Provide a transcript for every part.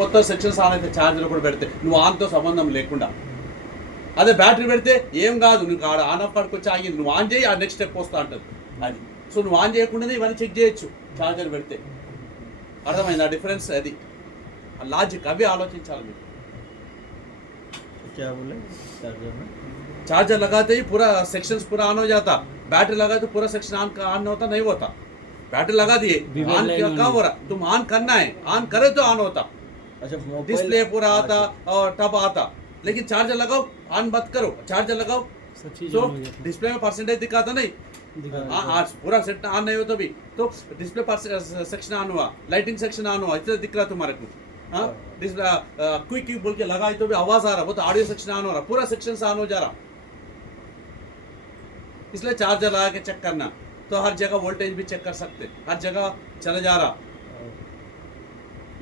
మొత్తం sections on అయితే charger కూడా పెడితే నువ్వు ఆన్తో సంబంధం లేకుండా. అదే బ్యాటరీ పెడితే ఏం కాదు, నువ్వు ఆన్ ఆఫ్ కాడికి వచ్చి ఆగింది, నువ్వు ఆన్ చేయి, ఆ నెక్స్ట్ స్టెప్ వస్తా అంటుంది అది. సో నువ్వు ఆన్ చేయకుండానే ఇవన్నీ చెక్ చేయొచ్చు ఛార్జర్ పెడితే. అర్థమైంది ఆ డిఫరెన్స్? అది ఆ లాజిక్, అవి ఆలోచించాలి మీరు. चार्जर लगाते ही पूरा सेक्शंस पूरा ऑन हो जाता, बैटरी लगा तो पूरा सेक्शन ऑन होता नहीं होता. बैटरी लगा दिए, ऑन क्या हो रहा, तुम ऑन करना है, ऑन करे तो ऑन होता. अच्छा, डिस्प्ले पूरा आता और टब आता. लेकिन चार्जर लगाओ, ऑन मत करो, चार्जर लगाओ तो डिस्प्ले में परसेंटेज दिखाता नहीं. हाँ, पूरा सेट ऑन नहीं हो तो भी तो डिस्प्ले सेक्शन ऑन हुआ, लाइटिंग सेक्शन ऑन हुआ, इतना दिख रहा तुम्हारे को. हाँ, क्विक क्विक बोल के लगाई तो भी आवाज आ रहा, वो तो ऑडियो सेक्शन ऑन हो रहा, पूरा सेक्शन ऑन हो जा रहा. इसलिए चार्जर लगा के चेक करना, तो हर जगह वोल्टेज भी चेक कर सकते, हर जगह चला जा रहा,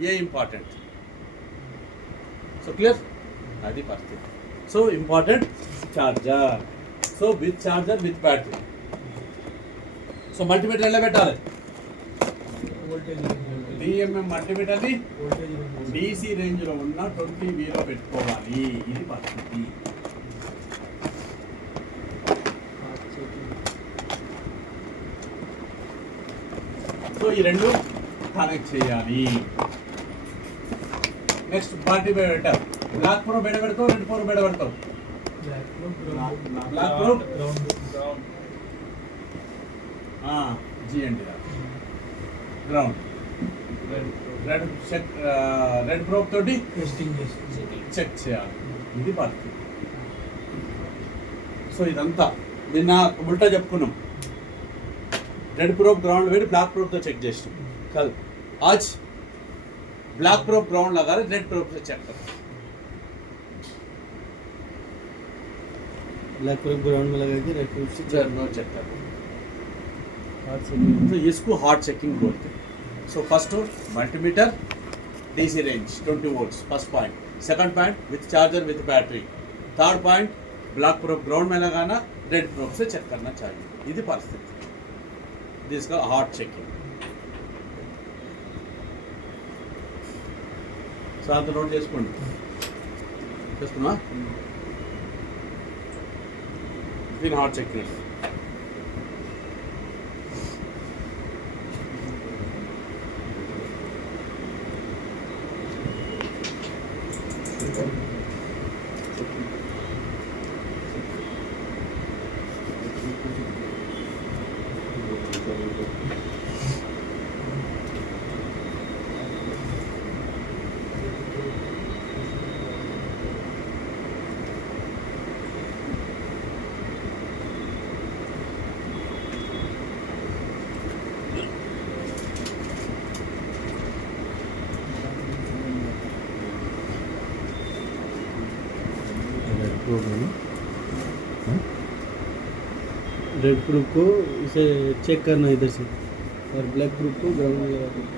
ये इंपॉर्टेंट. So clear? అది పరిస్థితి. So important charger. So with charger with battery. So multimeter ఎలా పెట్టాలి? డిఎంఎం మల్టీమీటర్ని డీసీ రేంజ్లో ఉన్న 20 వీలో పెట్టుకోవాలి. ఇది పరిస్థితి. సో ఈ రెండు కనెక్ట్ చేయాలి. నెక్స్ట్ మల్టీమీటర్ బ్లాక్ ప్రో బెడ పెడతావు, రెడ్ ప్రో బెడ పెడతావు. Black probe GND ground, red probe తోటి చెక్ చేయాలి. ఇది పరిస్థితి. సో ఇదంతా నిన్న ఉల్టా చెప్పుకున్నాం. రెడ్ ప్రోబ్ గ్రౌండ్ పెట్టి బ్లాక్ प्रोब तो चेक చేస్తాం కాదు. आज ब्लैक प्रोब ग्राउंड लगा रहे, रेड प्रोब से चेक करो. ब्लैक प्रोब ग्राउंड में लगा के रेड प्रोब से चेक करो. तो इसको हार्ड चेकिंग बोलते हैं. So first multimeter DC range 20 volts, first point. Second point with charger with battery. Third point black probe ground में लगाना, रेड प्रोब से चेक करना चाहिए. ఇది పరిస్థితి. This is called hard checking. So అంత నోట్ చేసుకోండి. చేసుకున్నా దీని హార్డ్ చెకింగ్. रेड प्रूफ को इसे चेक करना इधर से, और ब्लैक प्रूफ को ग्राउंड में लगा के.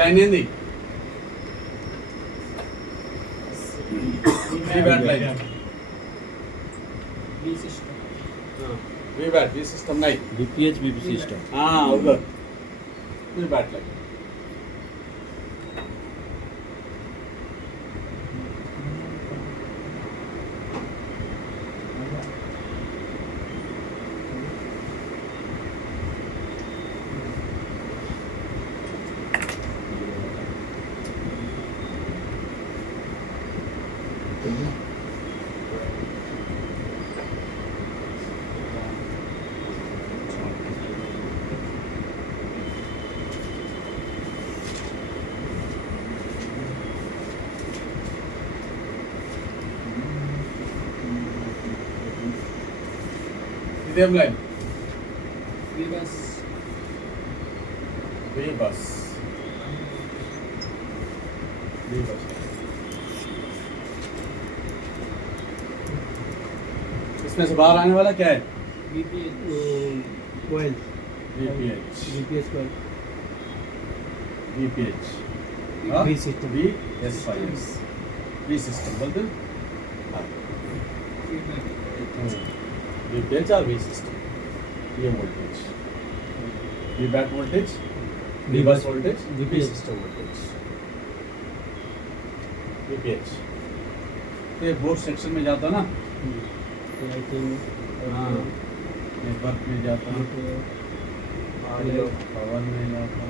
లైన్ ఏంది? VBAT line. VBAT V system నై बीपीएच बीपी सिस्टम. उधर వీబ్యాట్ లైన్. ఇదేం line? V bus. B bus. इसमें से बाहर आने वाला क्या है? Coil BPH. BPS coil BPH B system BSYS B system बोलते हैं। बीपीएच और बी सिस्टम, ये voltage, B back voltage, B bus voltage, B system voltage, BPH. ये बोर्ड सेक्शन में जाता ना, हाँ नेटवर्क में जाता, ऑडियो पावर में जाता,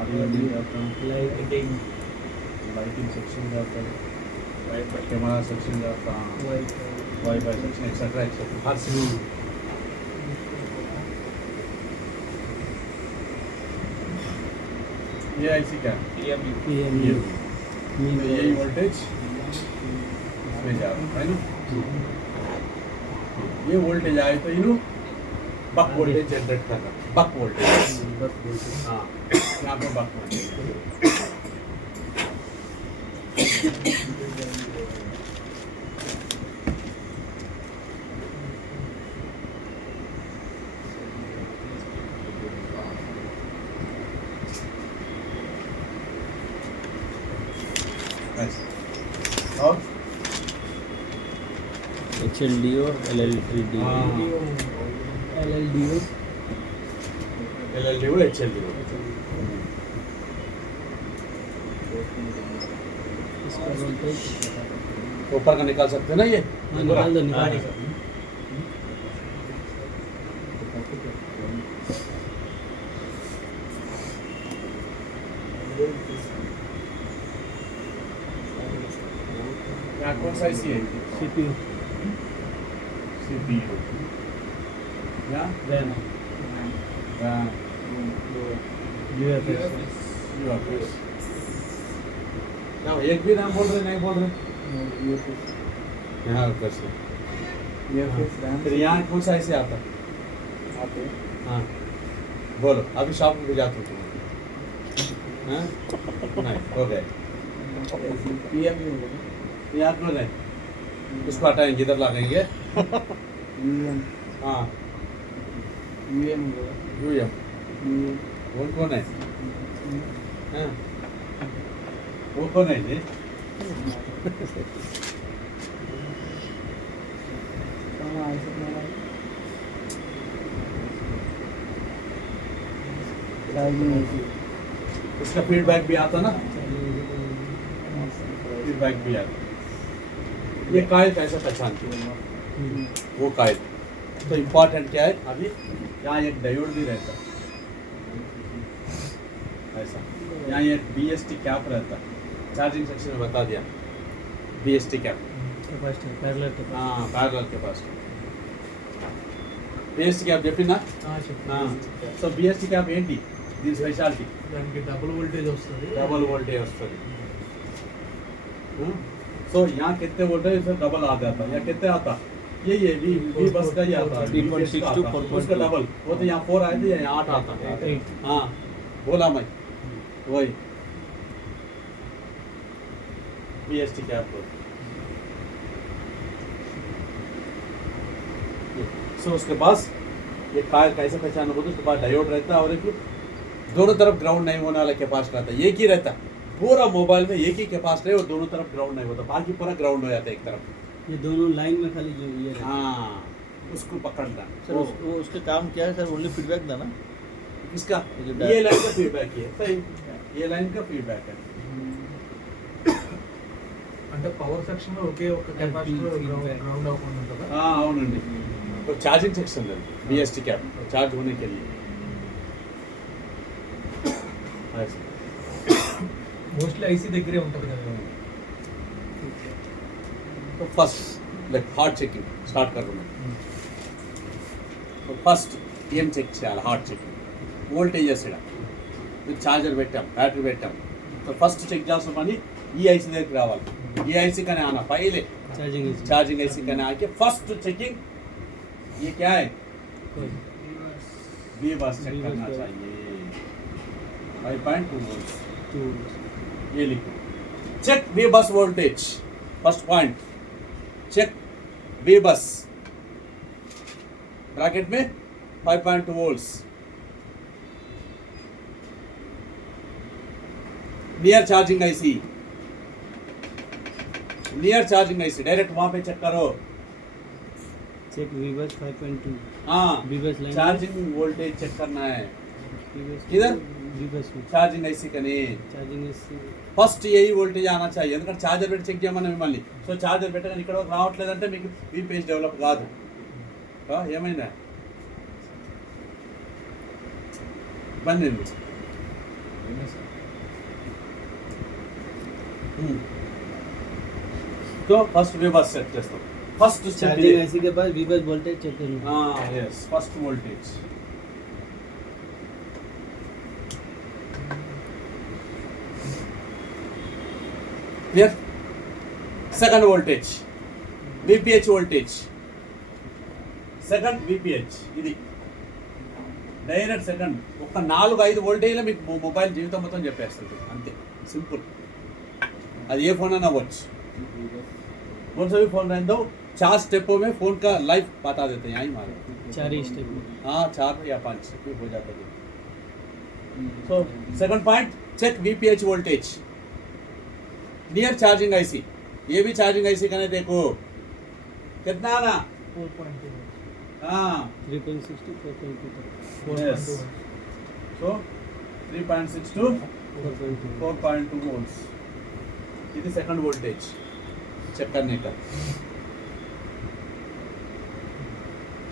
ऑडियो में जाता, लाइटिंग सेक्शन जाता, कैमरा सेक्शन जाता, वाईफाई सेक्शन एक्सेट्रा एक्सेट्रा हर सेक्शन। ये आईसी क्या है? यही वोल्टेज इसमें जा रहा है ना। ये वोल्टेज आए तो इन्हों बक वोल्टेज जनरेट करना, बक वोल्टेज, हाँ यहाँ पे बक वोल्टेज। और HLDO LLDO LLDO LLDO HLDO इसका वोल्टेज ऊपर का निकाल सकते हैं ना ये? हाँ निकाल दो निकाल दो। यहाँ कौन सा IC है? CPU CPU या RAM UFS UFS। क्या एक भी नाम बोल रहे नहीं बोल रहे? यहाँ UFS है। फिर यहाँ कौन सा IC आता? हाँ बोलो, अभी शॉप में जाते हो तुम? हाँ नहीं हो गए। याद में नहीं, उसको हटाएंगे, इधर लगाएंगे। हाँ UM वो कौन है? हाँ वो कौन है जी? इसका फीडबैक भी आता ना, फीडबैक भी आता। ये कायल कैसे पहचानती है? वो कायल तो इम्पोर्टेंट क्या है? अभी यहाँ एक डायोड भी रहता है ऐसा, यहाँ एक BST कैप रहता है, चार्जिंग सेक्शन में बता दिया BST cap, capacitor parallel capacitor हाँ पैरेलल कैपेसिटर। BST कैप చెప్పినా? సో BST कैप ఏంటి దీని స్పెషాలిటీ? దానికి డబుల్ వోల్టేజ్ వస్తుంది डबल वोल्टेज वस्तुది। सो यहाँ कितने वोल्टेज से डबल आ जाता है, या कितने आता? ये भी बस का ही आता है, 3.6 to 4.2 उसका डबल। वो तो यहाँ 4 आए थे, यहाँ 8 आता है। हाँ बोला मैं वही BST कैप को। सो उसके पास ये कार कैसे पहचान होता है? उसके पास डायोड रहता है और एक दोनों तरफ ग्राउंड नहीं होने वाला कैपेसिटर रहता है, एक ही रहता है पूरा मोबाइल में, एक ही कैपेसिटर है और दोनों तरफ ग्राउंड नहीं होता, बाकी पूरा ग्राउंड हो जाता है एक तरफ। ये दोनों लाइन में खाली जो ये रहता है। हाँ उसको पकड़ना सर वो उसका काम क्या है सर? ओनली फीडबैक देना। इसका ये ये लाइन का फीडबैक है, सही ये लाइन का फीडबैक है। అంటే పవర్ సెక్షన్ లో ఒకే ఒక కెపాసిటర్ గ్రౌండ్ అవ్వకుండా ఉంటుందా? हाँ అవునండి, तो चार्जिंग सेक्शन है BST कैप चार्ज होने के लिए ऐसे। మోస్ట్లీ ఐసీ దగ్గరే ఉంటుంది కదా. तो first like heart checking start कर रहा हूँ। तो फर्स्ट ఏం చెక్ చేయాలి? హార్ట్ చెకింగ్ వోల్టేజెస్ ఇక్కడ చార్జర్ పెట్టాం, బ్యాటరీ పెట్టాం, तो फर्स्ट చెక్ చేయాల్సిన పని ఈ ఐసీ దగ్గరికి రావాలి, ఈ ఐసీ కనే आना पहले चार्जिंग ऐसी करना आके फर्स्ट चेकिंग ये क्या है? बी बस चेक करना चाहिए 5.2 वोल्ट, ये लिखो check V bus voltage. First point, check V bus. Bracket में 5.2 volts. Near charging IC. Near charging IC direct वहां पे चेक करो. चेक वीबस 5.2 हाँ, VBUS line charging voltage check करना है. वीबस किधर? वीबस में चार्जिंग IC कने ఛార్జింగ్ చేసి ఫస్ట్ ఏఈ వోల్టేజ్ ఆనా చాయి, ఎందుకంటే ఛార్జర్ పెట్టి చెక్ చేయమని మిమ్మల్ని. సో ఛార్జర్ పెట్టగానే ఇక్కడ వరకు రావట్లేదంటే మీకు ఈ పేజ్ డెవలప్ కాదు. ఏమైందా ఇబ్బంది ఏంది? तो फर्स्ट वीबस सेट చేస్తాం. फर्स्ट ఛార్జింగ్ ఐసీ के बाद वीबस वोल्टेज चेक करना. Yes first voltage. Clear. Second voltage VPH voltage. Second VPH ఇది డైరెక్ట్ సెకండ్. ఒక 4-5 వోల్టేజ్లో మీకు మొబైల్ జీవితం మొత్తం చెప్పేస్తుంది అంతే. సింపుల్. అది ఏ फोन అయినా అవ్వచ్చు. कौन सा भी फोन रहने दो, 4 स्टेपों में फोन का लाइफ बता देते हैं. यहीं मारे 4 ही स्टेप. हाँ 4 या 5 स्टेप हो जाता है. So second point, check VPH voltage. Near charging IC. ये भी चार्जिंग IC का नहीं देखो कितना आना. 4.2 हाँ 3.6 to 4.2 तक. 4.2. So 3.6 to 4.2 4.2 volts. ఇది సెకండ్ वोल्टेज चेक करने का.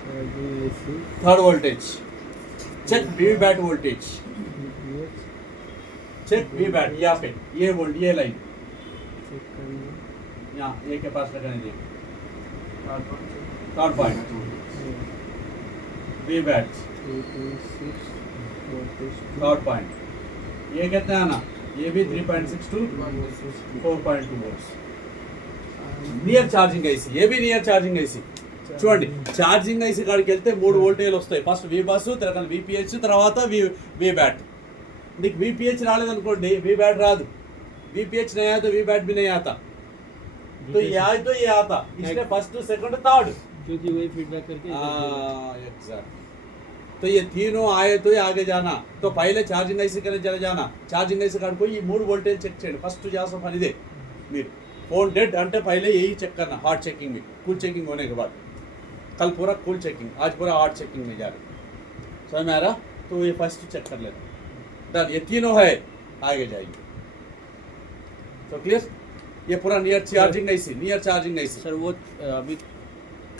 Charging IC third voltage, check VBAT voltage. Check VBAT यहाँ पे ये वोल्ट ये लाइन चेक करना. यहाँ ये के पास लगाने दे. Third point VBAT. 3.6 voltage. Third point ये कितना आना, ये भी 3.6 to 4.2 volts. Near charging IC. A B near charging IC. చూడండి ఛార్జింగ్ ఐసీ కాడికి వెళ్తే 3 వోల్టేజ్లు వస్తాయి. ఫస్ట్ VBus, తర్వాత VPH, తర్వాత VBAT. నీకు VPH రాలేదనుకోండి VBAT రాదు. VPH नहीं आया तो VBAT भी नहीं आता. तो ये आए तो ये आता. इसलिए फर्स्ट सेकंड थर्ड. क्योंकि वही फीडबैक करके एग्जैक्ट. तो ये तीनों आए तो ये आगे जाना. तो पहले ఛార్జింగ్ ఐసీ కనే चले जाना. ఛార్జింగ్ ఐసీ కాడికి పోయి ఈ 3 వోల్టేజ్ చెక్ చేయండి. ఫస్ట్ చేయాల్సిన పని ఇదే. మీరు फोन डेड अंटे पहले यही चेक करना. हार्ड चेकिंग में, कूल चेकिंग होने के बाद. कल पूरा कूल चेकिंग, आज पूरा हार्ड चेकिंग में जा रहे. समझ में आ रहा? तो ये फर्स्ट चेक कर लेना. डन. ये तीनों है, आगे जाइए. तो क्लियर. ये पूरा near charging IC, near charging IC. Sir वो अभी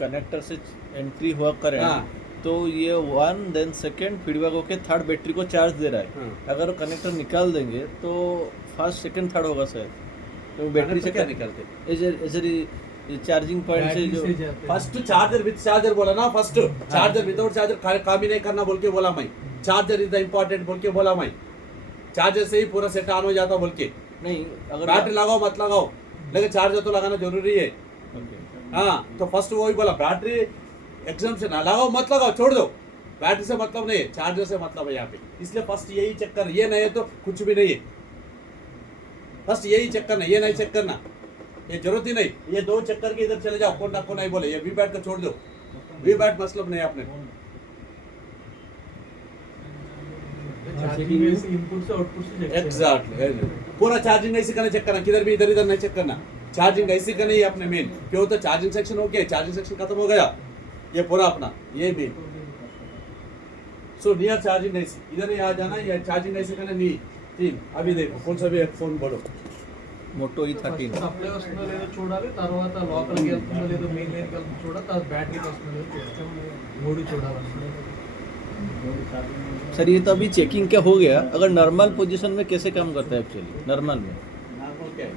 कनेक्टर से एंट्री हुआ करंट हाँ. तो ये 1 देन सेकंड फीडबैक होके थर्ड बैटरी को चार्ज दे रहा है. हाँ. अगर कनेक्टर निकाल देंगे तो फर्स्ट सेकंड थर्ड होगा सर. तो बैटरी से क्या निकलते चार्जिंग पॉइंट से जो फर्स्ट चार्जर विद चार्जर बोला ना. फर्स्ट चार्जर विदाउट चार्जर काम ही नहीं करना बोल के बोला मैं. चार्जर इज द इम्पोर्टेंट बोल के बोला मैं. चार्जर से ही पूरा सेट ऑन हो जाता बोल के. नहीं अगर बैटरी लगाओ मत लगाओ, लेकिन चार्जर तो लगाना जरूरी है. Okay. हाँ तो फर्स्ट वही बोला बैटरी एग्जाम से ना लगाओ मत लगाओ, छोड़ दो. बैटरी से मतलब नहीं है, चार्जर से मतलब है यहाँ पे. इसलिए फर्स्ट यही चेक कर. ये नहीं है तो कुछ भी नहीं है. फर्स्ट यही चेक करना, ये नहीं चेक करना. ये जरूरत ही नहीं. ये 2 चेक करके इधर चले जाओ. कौन ना को नहीं बोले. ये VBAT का छोड़ दो. VBAT मतलब नहीं आपने. चार्जिंग ऐसी इनपुट से आउटपुट से check एग्जैक्टली. पूरा चार्जिंग IC का नहीं चेक करना. किधर भी इधर इधर नहीं चेक करना. चार्जिंग IC का नहीं अपने मेन. क्यों तो चार्जिंग सेक्शन हो गया, चार्जिंग सेक्शन खत्म हो गया. ये पूरा अपना ये main. So near charging IC इधर ही आ जाना. ये चार्जिंग IC का नहीं 3. अभी देखो कौन सा भी एक फोन बोलो. मोटो E13 సప్లై వస్తుందో లేదో చూడాలి. తర్వాత లోపలికి వెళ్తుందో లేదో మెయిన్ లైన్కి వెళ్తుందో చూడాలి. తర్వాత బ్యాటరీకి వస్తుందో లేదో చూడాలి. 3 చూడాలన్నమాట. सर ये तो अभी चेकिंग क्या हो गया. अगर नॉर्मल पोजीशन में कैसे काम करता है एक्चुअली नॉर्मल में. नॉर्मल क्या है?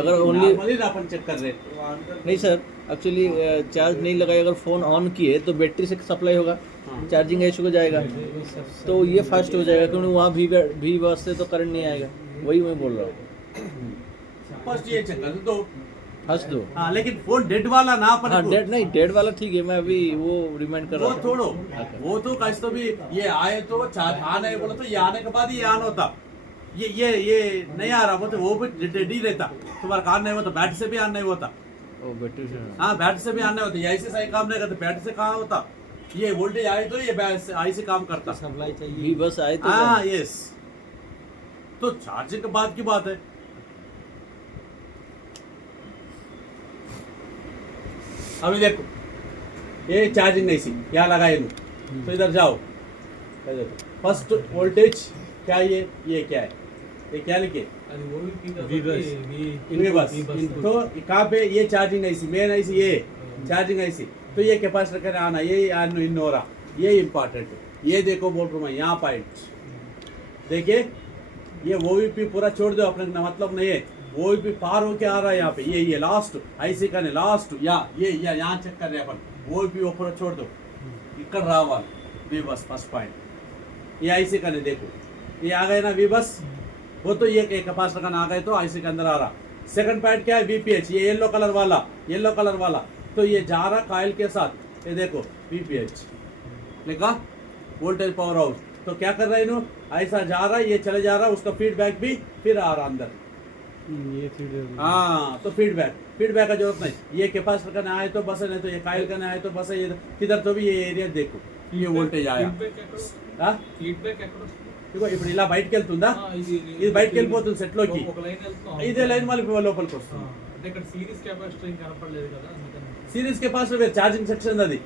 अगर ओनली नॉर्मली अपन चेक कर रहे. नहीं सर एक्चुअली चार्ज नहीं लगाए अगर फ़ोन ऑन किए तो बैटरी से सप्लाई होगा. हाँ. चार्जिंग IC को जाएगा तो ये फास्ट हो जाएगा क्योंकि वहाँ भी बस से तो करंट नहीं आएगा. वही मैं बोल रहा हूँ. फर्स्ट ये चेक कर दो. फर्स्ट दो. हाँ लेकिन फोन डेड वाला ना अपन हाँ को. डेड नहीं डेड वाला ठीक है. मैं अभी वो रिमाइंड कर वो रहा था. छोड़ो. वो तो कैसे तो भी ये आए तो चार्ज आने बोला तो ये आने के बाद ये ऑन होता. ये नहीं आ रहा वो तो वो भी डी रहता तुम्हारा काम नहीं होता बैटरी से भी ऑन नहीं होता वो बैटरी से हाँ बैटरी से भी ऑन नहीं होता ये ऐसे सही काम नहीं करता बैटरी से कहाँ होता ये वोल्टेज आए तो ये ऐसे काम करता सप्लाई चाहिए भी बस आए तो हाँ यस तो चार्जिंग के बाद की बात है अभी देखो ये चार्जिंग नहीं सी यहाँ लगाए तो इधर जाओ फर्स्ट वोल्टेज क्या ये क्या है ये क्या लिखे అది ఓవిపి Vbus. इनके पास तो कहाँ पे ये चार्जिंग ऐसी मेन ऐसी ये चार्जिंग ऐसी तो ये कैपेसिटर का आना ये इन हो रहा ये इम्पोर्टेंट है ये देखो बोल रहा हूँ मैं यहाँ पॉइंट देखिए ये ओवीपी पूरा छोड़ दो अपने मतलब नहीं है ओवीपी पार होके आ रहा है यहाँ पे ये लास्ट ऐसे का नहीं लास्ट ये यहाँ चेक कर रहे हैं अपन ओवीपी वो पूरा छोड़ दो इक्कड़ रावाल वी बस फर्स्ट पॉइंट ये ऐसे का नहीं देखो ये आ गए ना वी बस वो तो ये कैपेसिटर का आ गए तो ऐसे के अंदर आ रहा सेकंड पॉइंट क्या है वीपीएच ये येलो कलर वाला तो ये जा रहा कॉइल के साथ ये देखो वीपीएच लिखा वोल्टेज पावर हाउस तो क्या कर रहा है इन्हों ऐसा जा रहा है ये चले जा रहा है उसका फीडबैक भी फिर आ रहा अंदर ये फीडर हाँ तो फीडबैक का जरूरत नहीं ये कैपेसिटर का ना आए तो बस है नहीं तो ये कॉइल का ना आए तो बस है ये किधर तो भी ये एरिया देखो ये वोल्टेज आया ఫీడ్బ్యాక్ ఎక్కడ వస్తుంది ఇదిగో ఇప్పుడు ఇలా బయటకు వెళ్తుందా ఇది బయటకు వెళ్ళిపోతుంది సెట్ లోకి ఒక లైన్ వెళ్తాం ఇదే లైన్ మళ్ళీ లోపలికి వస్తుంది అంటే ఇక్కడ సిరీస్ కెపాసిటర్ ఇంకా కనపడలేదు కదా అందుకని సిరీస్ కెపాసిటర్ వేరే ఛార్జింగ్ సెక్షన్ అది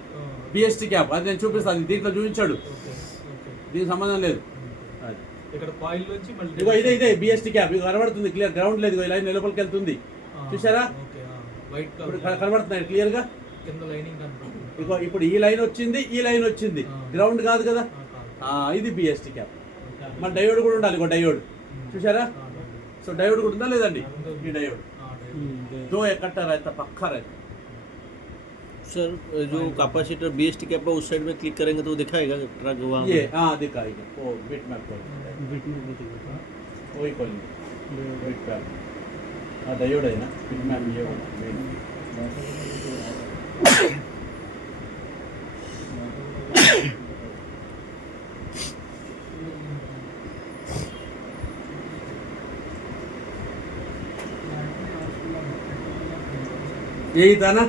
బిఎస్టీ క్యాప్ అది నేను చూపిస్తాను దీంట్లో చూపించాడు ఓకే ఓకే దీనికి సంబంధం లేదు అది. ఇక్కడ కాయిల్ నుంచి మళ్ళీ ఇదిగో ఇదే బిఎస్టీ క్యాప్ ఇది కనబడుతుంది క్లియర్ గ్రౌండ్ లేదు ఇదిగో ఈ లైన్ లోపలికి వెళ్తుంది చూసారా ఓకే వైట్ ఇప్పుడు కలర్ కనబడుతున్నాయి క్లియర్ గా కింద లైనింగ్ కనపడుతుంది ఇదిగో ఇప్పుడు ఈ లైన్ వచ్చింది గ్రౌండ్ కాదు కదా ఇది బిఎస్టీ క్యాప్ మన డయోడ్ కూడా ఉండాలి ఇగో డయోడ్ చూసారా సో డయోడ్ కూడా ఉందా లేదండి ఈ డయోడ్ దో इकट्ठा रहता पक्का रहता सर जो कैपेसिटर बीएसटी कैप उस साइड में क्लिक करेंगे तो वो दिखाएगा ट्रक वहाँ ये पे। हाँ दिखाएगा वो बिट मैप खोल बीट में देखो वही खोलेंगे बिट मैप हाँ डायोड है ना बिट मैप ये होगा यही था ना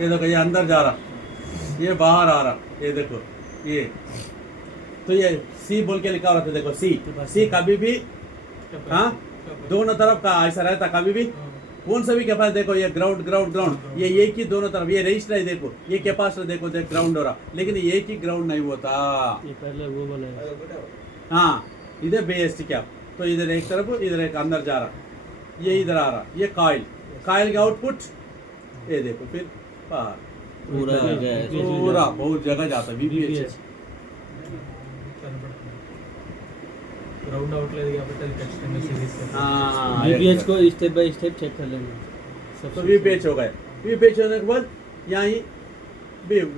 ये देखो ये अंदर जा रहा ये बाहर आ रहा ये देखो ये तो ये सी बोल के लिखा हुआ था देखो सी कभी भी हाँ दोनों तरफ का ऐसा रहता कभी भी कौन सा भी कैपेसिटर देखो ये ग्राउंड ये एक ही दोनों तरफ ये रजिस्टर है देखो ये कैपेसिटर देखो देख ग्राउंड हो रहा लेकिन एक ही ग्राउंड नहीं होता ये पहले वो वाला है हाँ इधर बेस्ट कैप तो इधर एक तरफ इधर एक अंदर जा रहा ये इधर आ रहा ये कॉइल की आउटपुट ये देखो फिर बाहर पूरा आ गया है। पूरा बहुत जगह जाता है VPH గ్రౌండ్ అవుట్లేదు కాబట్టి అది ఖచ్చితంగా సిరీస్ हाँ बीपीएच को स्टेप बाय स्टेप चेक कर लेंगे तो VPH हो गए VPH होने के बाद यहाँ ही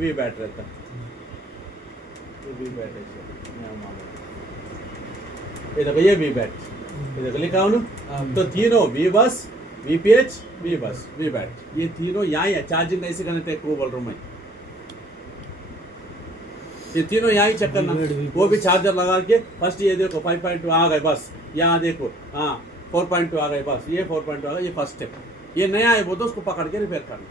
वी बैट रहता ये वी बैट है यहाँ मालूम ये देखो ये वी बैट ये देखो लिखा हूँ ना तो तीनों वी बस VPH वी बस वी बैट ये तीनों यहाँ ही है चार्जिंग कैसे करने थे को बोल रहा हूँ मैं ये तीनों यहाँ ही चेक करना वो भी चार्जर लगा के फर्स्ट ये देखो 5.2 आ गए बस यहाँ देखो हाँ 4.2 आ गए बस ये 4.2 आ गए ये फर्स्ट स्टेप ये नया है वो तो उसको पकड़ के रिपेयर करना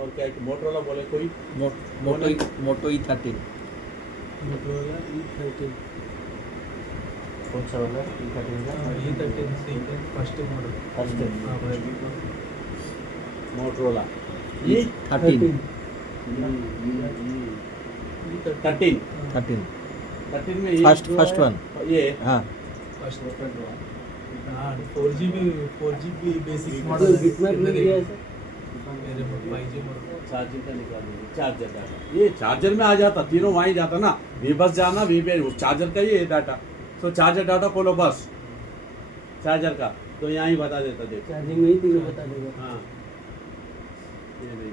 और क्या है कि मोटरोला बोले कोई मोटो E13 मोटोरोला E13 कौन सा वाला E13 का E13C first model first Motorola E13 13 में ये फर्स्ट जो फर्स्ट है, वन ये हाँ first 4GB basic model bitmap में दिया है सर 5G मॉडल चार्जिंग का निकाल दीजिए चार्जर का ये चार्जर में आ जाता तीनों वहीं जाता ना वी बस जाना वी पे उस चार्जर का ही है डाटा तो चार्जर डाटा खोलो बस चार्जर का तो यहाँ ही बता देता देखो चार्जिंग में ही तीनों बता देगा हाँ ये नहीं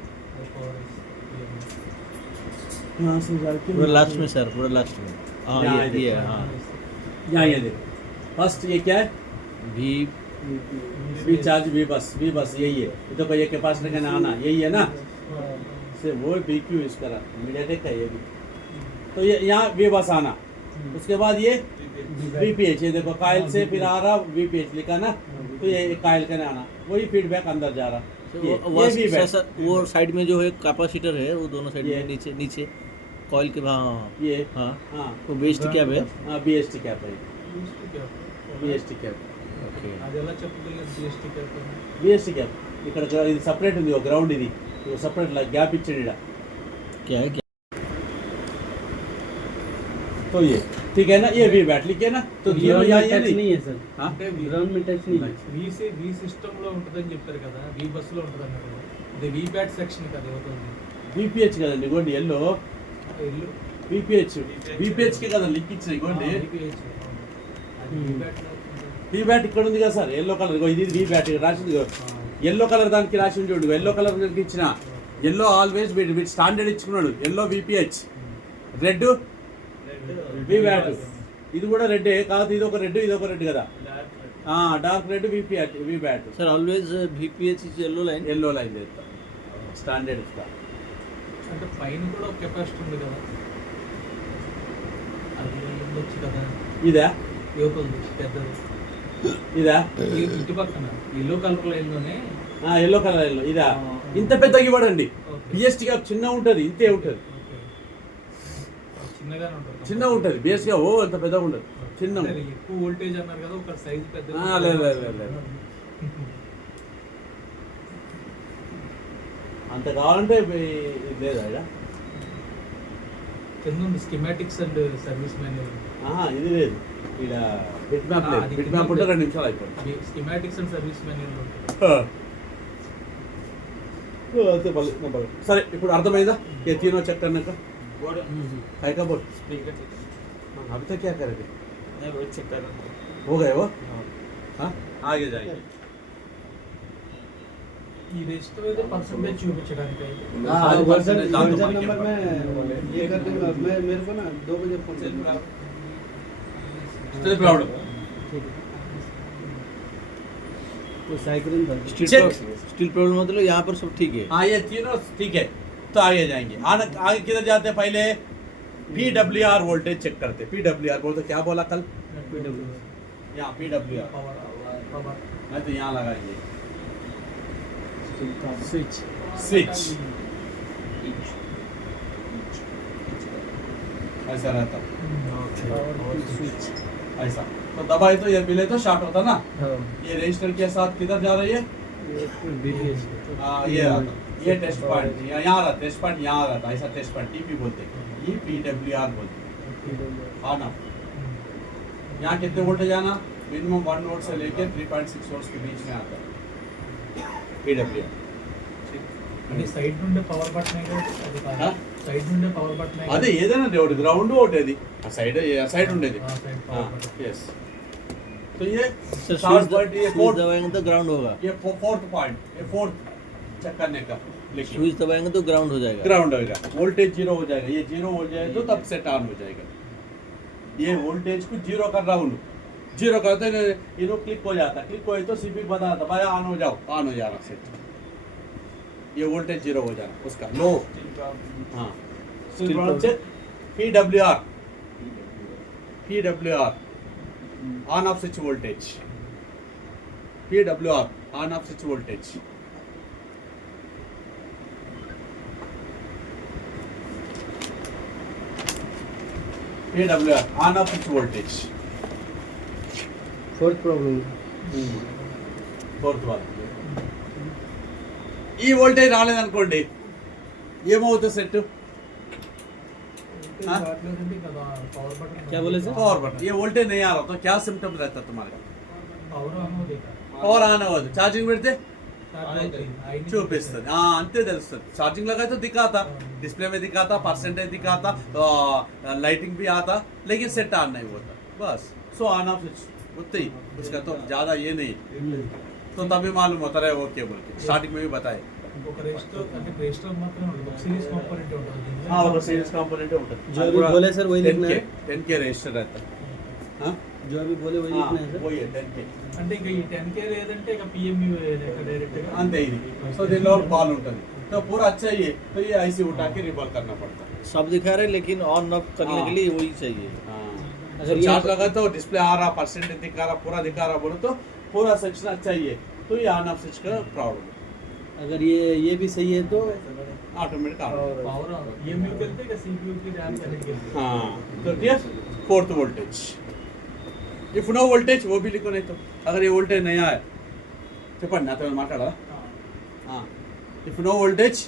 यहाँ से जाके पूरा लास्ट में सर पूरा लास्ट में हाँ यहाँ ये देखो, है हाँ यहाँ ये देखो फर्स्ट ये क्या है भी वी चार्ज वी बस यही है देखो ये कैपेसिटर का आना यही है ना से वो BQ यूज करा मीडियाटेक का ये भी तो ये यहाँ वी बस आना उसके बाद ये VPH, ये देखो कायल से फिर आ रहा VPH लिखा ना, तो ये कायल का आना, वही फीडबैक अंदर जा रहा। ये VBAT, वो साइड में जो है कैपेसिटर है वो दोनों साइड ये। में नीचे नीचे कॉइल के हाँ ये हाँ हाँ वो बेस्ट क्या है हाँ BST कैप है, BST कैप, ఓకే అది ఎలా చెప్పగలిగారు జిఎస్టీ క్యాప్ BST कैप ఇక్కడ ఇది సపరేట్ ఉంది, గ్రౌండ్ ఇది సపరేట్ గ్యాప్ ఇచ్చాడు ఇక్కడ। क्या है क्या तो ये ठीक है ना, ये VBAT लिखे ना, तो जीरो यहाँ ये टच नहीं नहीं है सर, हाँ ग्राउंड में टच नहीं है। వి సిస్టమ్ లో ఉంటుందని చెప్పారు కదా, వి బస్ లో ఉంటుంది అన్నారు కదా, ఇది వి బ్యాట్ సెక్షన్ కదా అవుతుంది VPH కదండి, ఇగోండి ఎల్లో ఇల్లు VPH కి కదా లింక్ ఇచ్చిన, ఇగోండి అది వి బ్యాట్ VBAT ఇక్కడ ఉంది కదా సార్, ఎల్లో కలర్, ఇది VBAT ఇక్కడ రాసింది, ఎల్లో కలర్ దానికి రాసి ఉంది చూడు, ఎల్లో కలర్ దానికి ఇచ్చిన, ఎల్లో ఆల్వేస్ వీటి స్టాండర్డ్ ఇచ్చుకున్నాడు, ఎల్లో VPH, రెడ్ VBAT, ఇది కూడా రెడ్ కాదు, ఇది ఒక రెడ్ కదా, dark red VBAT, sir always VPH is yellow line yellow line చేస్తా స్టాండర్డ్ ఇస్తా। అంటే పైన కూడా ఒక కెపాసిటీ ఉంది కదా, అది ఉండొచ్చు కదా, ఇదా యువతుంది పెద్దది ఇదా ఈ ఇంటి పక్కన ఎల్లో కలర్ లైన్ లోనే ఎల్లో కలర్ ఎల్లో ఇదా, ఇంత పెద్దగా ఇవ్వడండి, ఓకే. BST క్యాప్ చిన్న ఉంటుంది, ఇంతే ఉంటుంది, ఓకే. చిన్నగానే ఉంటుంది, చిన్నగా ఉంటుంది, BST క్యాప్ ఓ అంత పెద్దగా ఉండదు, చిన్న అంటే ఎక్కువ వోల్టేజ్ అన్నారు కదా, ఒక సైజ్ పెద్ద లేదు అంత కావాలంటే ఇది లేదా ఇక్కడ? కింద ఉంది స్కీమాటిక్స్ అండ్ సర్వీస్ మాన్యువల్, ఇది లేదు ఇక్కడ, బిట్ మ్యాప్ లేదు, అది బిట్ మ్యాప్ ఉంటే 2 నిమిషాలు అయిపోతుంది। స్కీమాటిక్స్ అండ్ సర్వీస్ మాన్యువల్ ఉంటుంది। సరే ఇప్పుడు అర్థమైందా, ये तीनों चेक करने का है का बोल, अभी तक क्या करेंगे, रोज चेक कर रहा हूँ। हो गए वो, हाँ आगे जाएंगे। ఈ రిజిస్టర్ అయితే పర్సెంటేజ్ చూపించడానికి అయితే हाँ आज वर्जन वर्जन दाम तो नंबर में ये कर दूंगा, मैं मेरे को ना 2 बजे फोन करूंगा। स्टिल प्राउड वो साइकिल था Check. स्टील प्रॉब्लम मतलब यहाँ पर सब ठीक है हाँ ये तीनों ठीक है, तो आगे जाएंगे। आगे किधर जाते हैं, पहले PWR वोल्टेज चेक करते हैं। PWR बोलते क्या बोला कल, यहाँ PWR, పవర్ मैं तो यहाँ लगाएंगे स्विच स्विच, ऐसा रहता स्विच ऐसा, तो दबाए तो ये मिले तो शॉर्ट होता ना। ये रजिस्टर के साथ किधर जा रही है, BTS ये आता, ये टेस्ट पॉइंट यहाँ रहा, टेस्ट पॉइंट यहाँ रहता, ऐसा टेस्ट पॉइंट TP बोलते हैं, ये PWR बोलते हैं। हाँ ना, यहाँ कितने वोल्टेज आना, मिनिमम 1 वोल्ट से लेकर 3.6 वोल्ट के बीच में आता है PWR। అంటే సైడ్ నుండి పవర్ బటన్ అది हाँ? సైడ్ నుండి పవర్ బటన్ అదే ఏదైనా ఒకటి గ్రౌండ్ ఒకటి అది ఆ సైడ్ ఉండేది। సైడ్ పవర్ బటన్ यस, तो ये सर Short स्विच point, ये स्विच fourth- दबाएंगे तो ग्राउंड होगा ये फोर्थ पॉइंट, ये फोर्थ चेक करने का, लेकिन स्विच दबाएंगे तो ग्राउंड हो जाएगा ग्राउंड होगा, वोल्टेज 0 हो जाएगा, ये 0 हो जाए तो तब सेट ऑन हो जाएगा। ये वोल्टेज को 0 कर रहा हूँ, 0 करते इनो क्लिक हो जाता, क्लिक हो तो CP बता दबाया ऑन हो जाओ, ऑन हो जाना सेट, ये वोल्टेज 0 हो जाना उसका लो। हाँ still problem check, PWR on off switch voltage, PWR on off switch voltage, PWR on off switch voltage, fourth problem fourth one. ఈ వోల్టేజ్ రాలేదనుకోండి ఏమవుతుంది సెట్, రావట్లేదండి కదా పవర్ బటన్ क्या बोले सर? पावर बटन, ये वोल्टेज नहीं आ रहा तो क्या सिम्टम रहता है तुम्हारे, పవర్ అనేది పవర్ ఆన్ అవ్వదు, ఛార్జింగ్ పెడితే చూపిస్తుంది, అంతే తెలుస్తుంది, ఛార్జింగ్ लगाए तो दिखाता, डिस्प्ले में दिखाता, परसेंटेज दिखाता, लाइटिंग भी आता, लेकिन सेट ऑन नहीं होता, बस सो ऑन ऑफ स्विच उतना ही, उसका तो ज़्यादा ये नहीं, तो तभी मालूम होता रहे ओके बोल के, स्टार्टिंग में भी बताए। ఇంకొక రిజిస్టర్ అంటే రిజిస్టర్ మాత్రమే ఉంటుంది, ఒక సిరీస్ కాంపోనెంట్ ఉంటుంది हाँ वो सीरीज कंपोनेंट होता जो अभी बोले सर वही लिखना है, 10K रजिस्टर रहता है, हाँ जो अभी बोले वही लिखना है सर। वही है 10K అంటే ఇక ఈ 10K లేదంటే ఇక PMU డైరెక్ట్ గా अंते ही, तो దీనిలో कॉल ఉంటుంది, तो पूरा अच्छा ही है, तो ये ऐसे उठा के रिवॉल्व करना पड़ता है। सब दिखा रहे हैं, लेकिन ऑन ऑफ करने हाँ। के लिए वही चाहिए हाँ अगर तो ये चार्ज लगा तो डिस्प्ले आ रहा, परसेंटेज दिखा रहा, पूरा दिखा रहा बोले तो पूरा सेक्शन अच्छा ही है, तो ये ऑन ऑफ स्विच का प्रॉब्लम है, अगर ये भी सही है तो ऑटोमेटिक ऑन हो पावर EMU चलते का CPU की रैम कनेक्ट करते जाएगा। हाँ तो dear fourth voltage, if no voltage वो भी लिखो, नहीं तो अगर ये वोल्टेज नहीं आया చెప్పండి నాతో మాట్లాడాలా if no voltage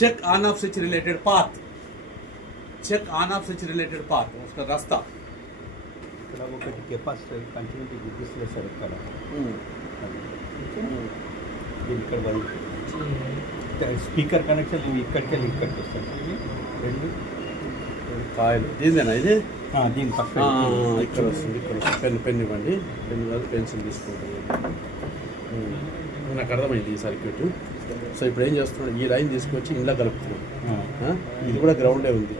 check on off switch related path, check on off switch related path, उसका रास्ता ఇక్కడ ఒకటి కెపాసిటర్ కంటిన్యూటీ చూపిస్తుంది సార్ ఇక్కడ ఇది ఇక్కడ స్పీకర్ కనెక్షన్ ఇవి ఇక్కడికి వెళ్ళి ఇక్కడికి వస్తాయి రెండు కాయలు దీనిదేనా ఇది దీని పక్కన ఇక్కడ వస్తుంది, ఇక్కడ వస్తుంది. పెన్ ఇవ్వండి, పెన్ కాదు పెన్సిల్ తీసుకుంటాను. నాకు అర్థమైంది ఈ సర్క్యూట్. సో ఇప్పుడు ఏం చేస్తున్నాడు, ఈ లైన్ తీసుకొచ్చి ఇంట్లో కలుపుతున్నాడు. ఇది కూడా గ్రౌండే ఉంది,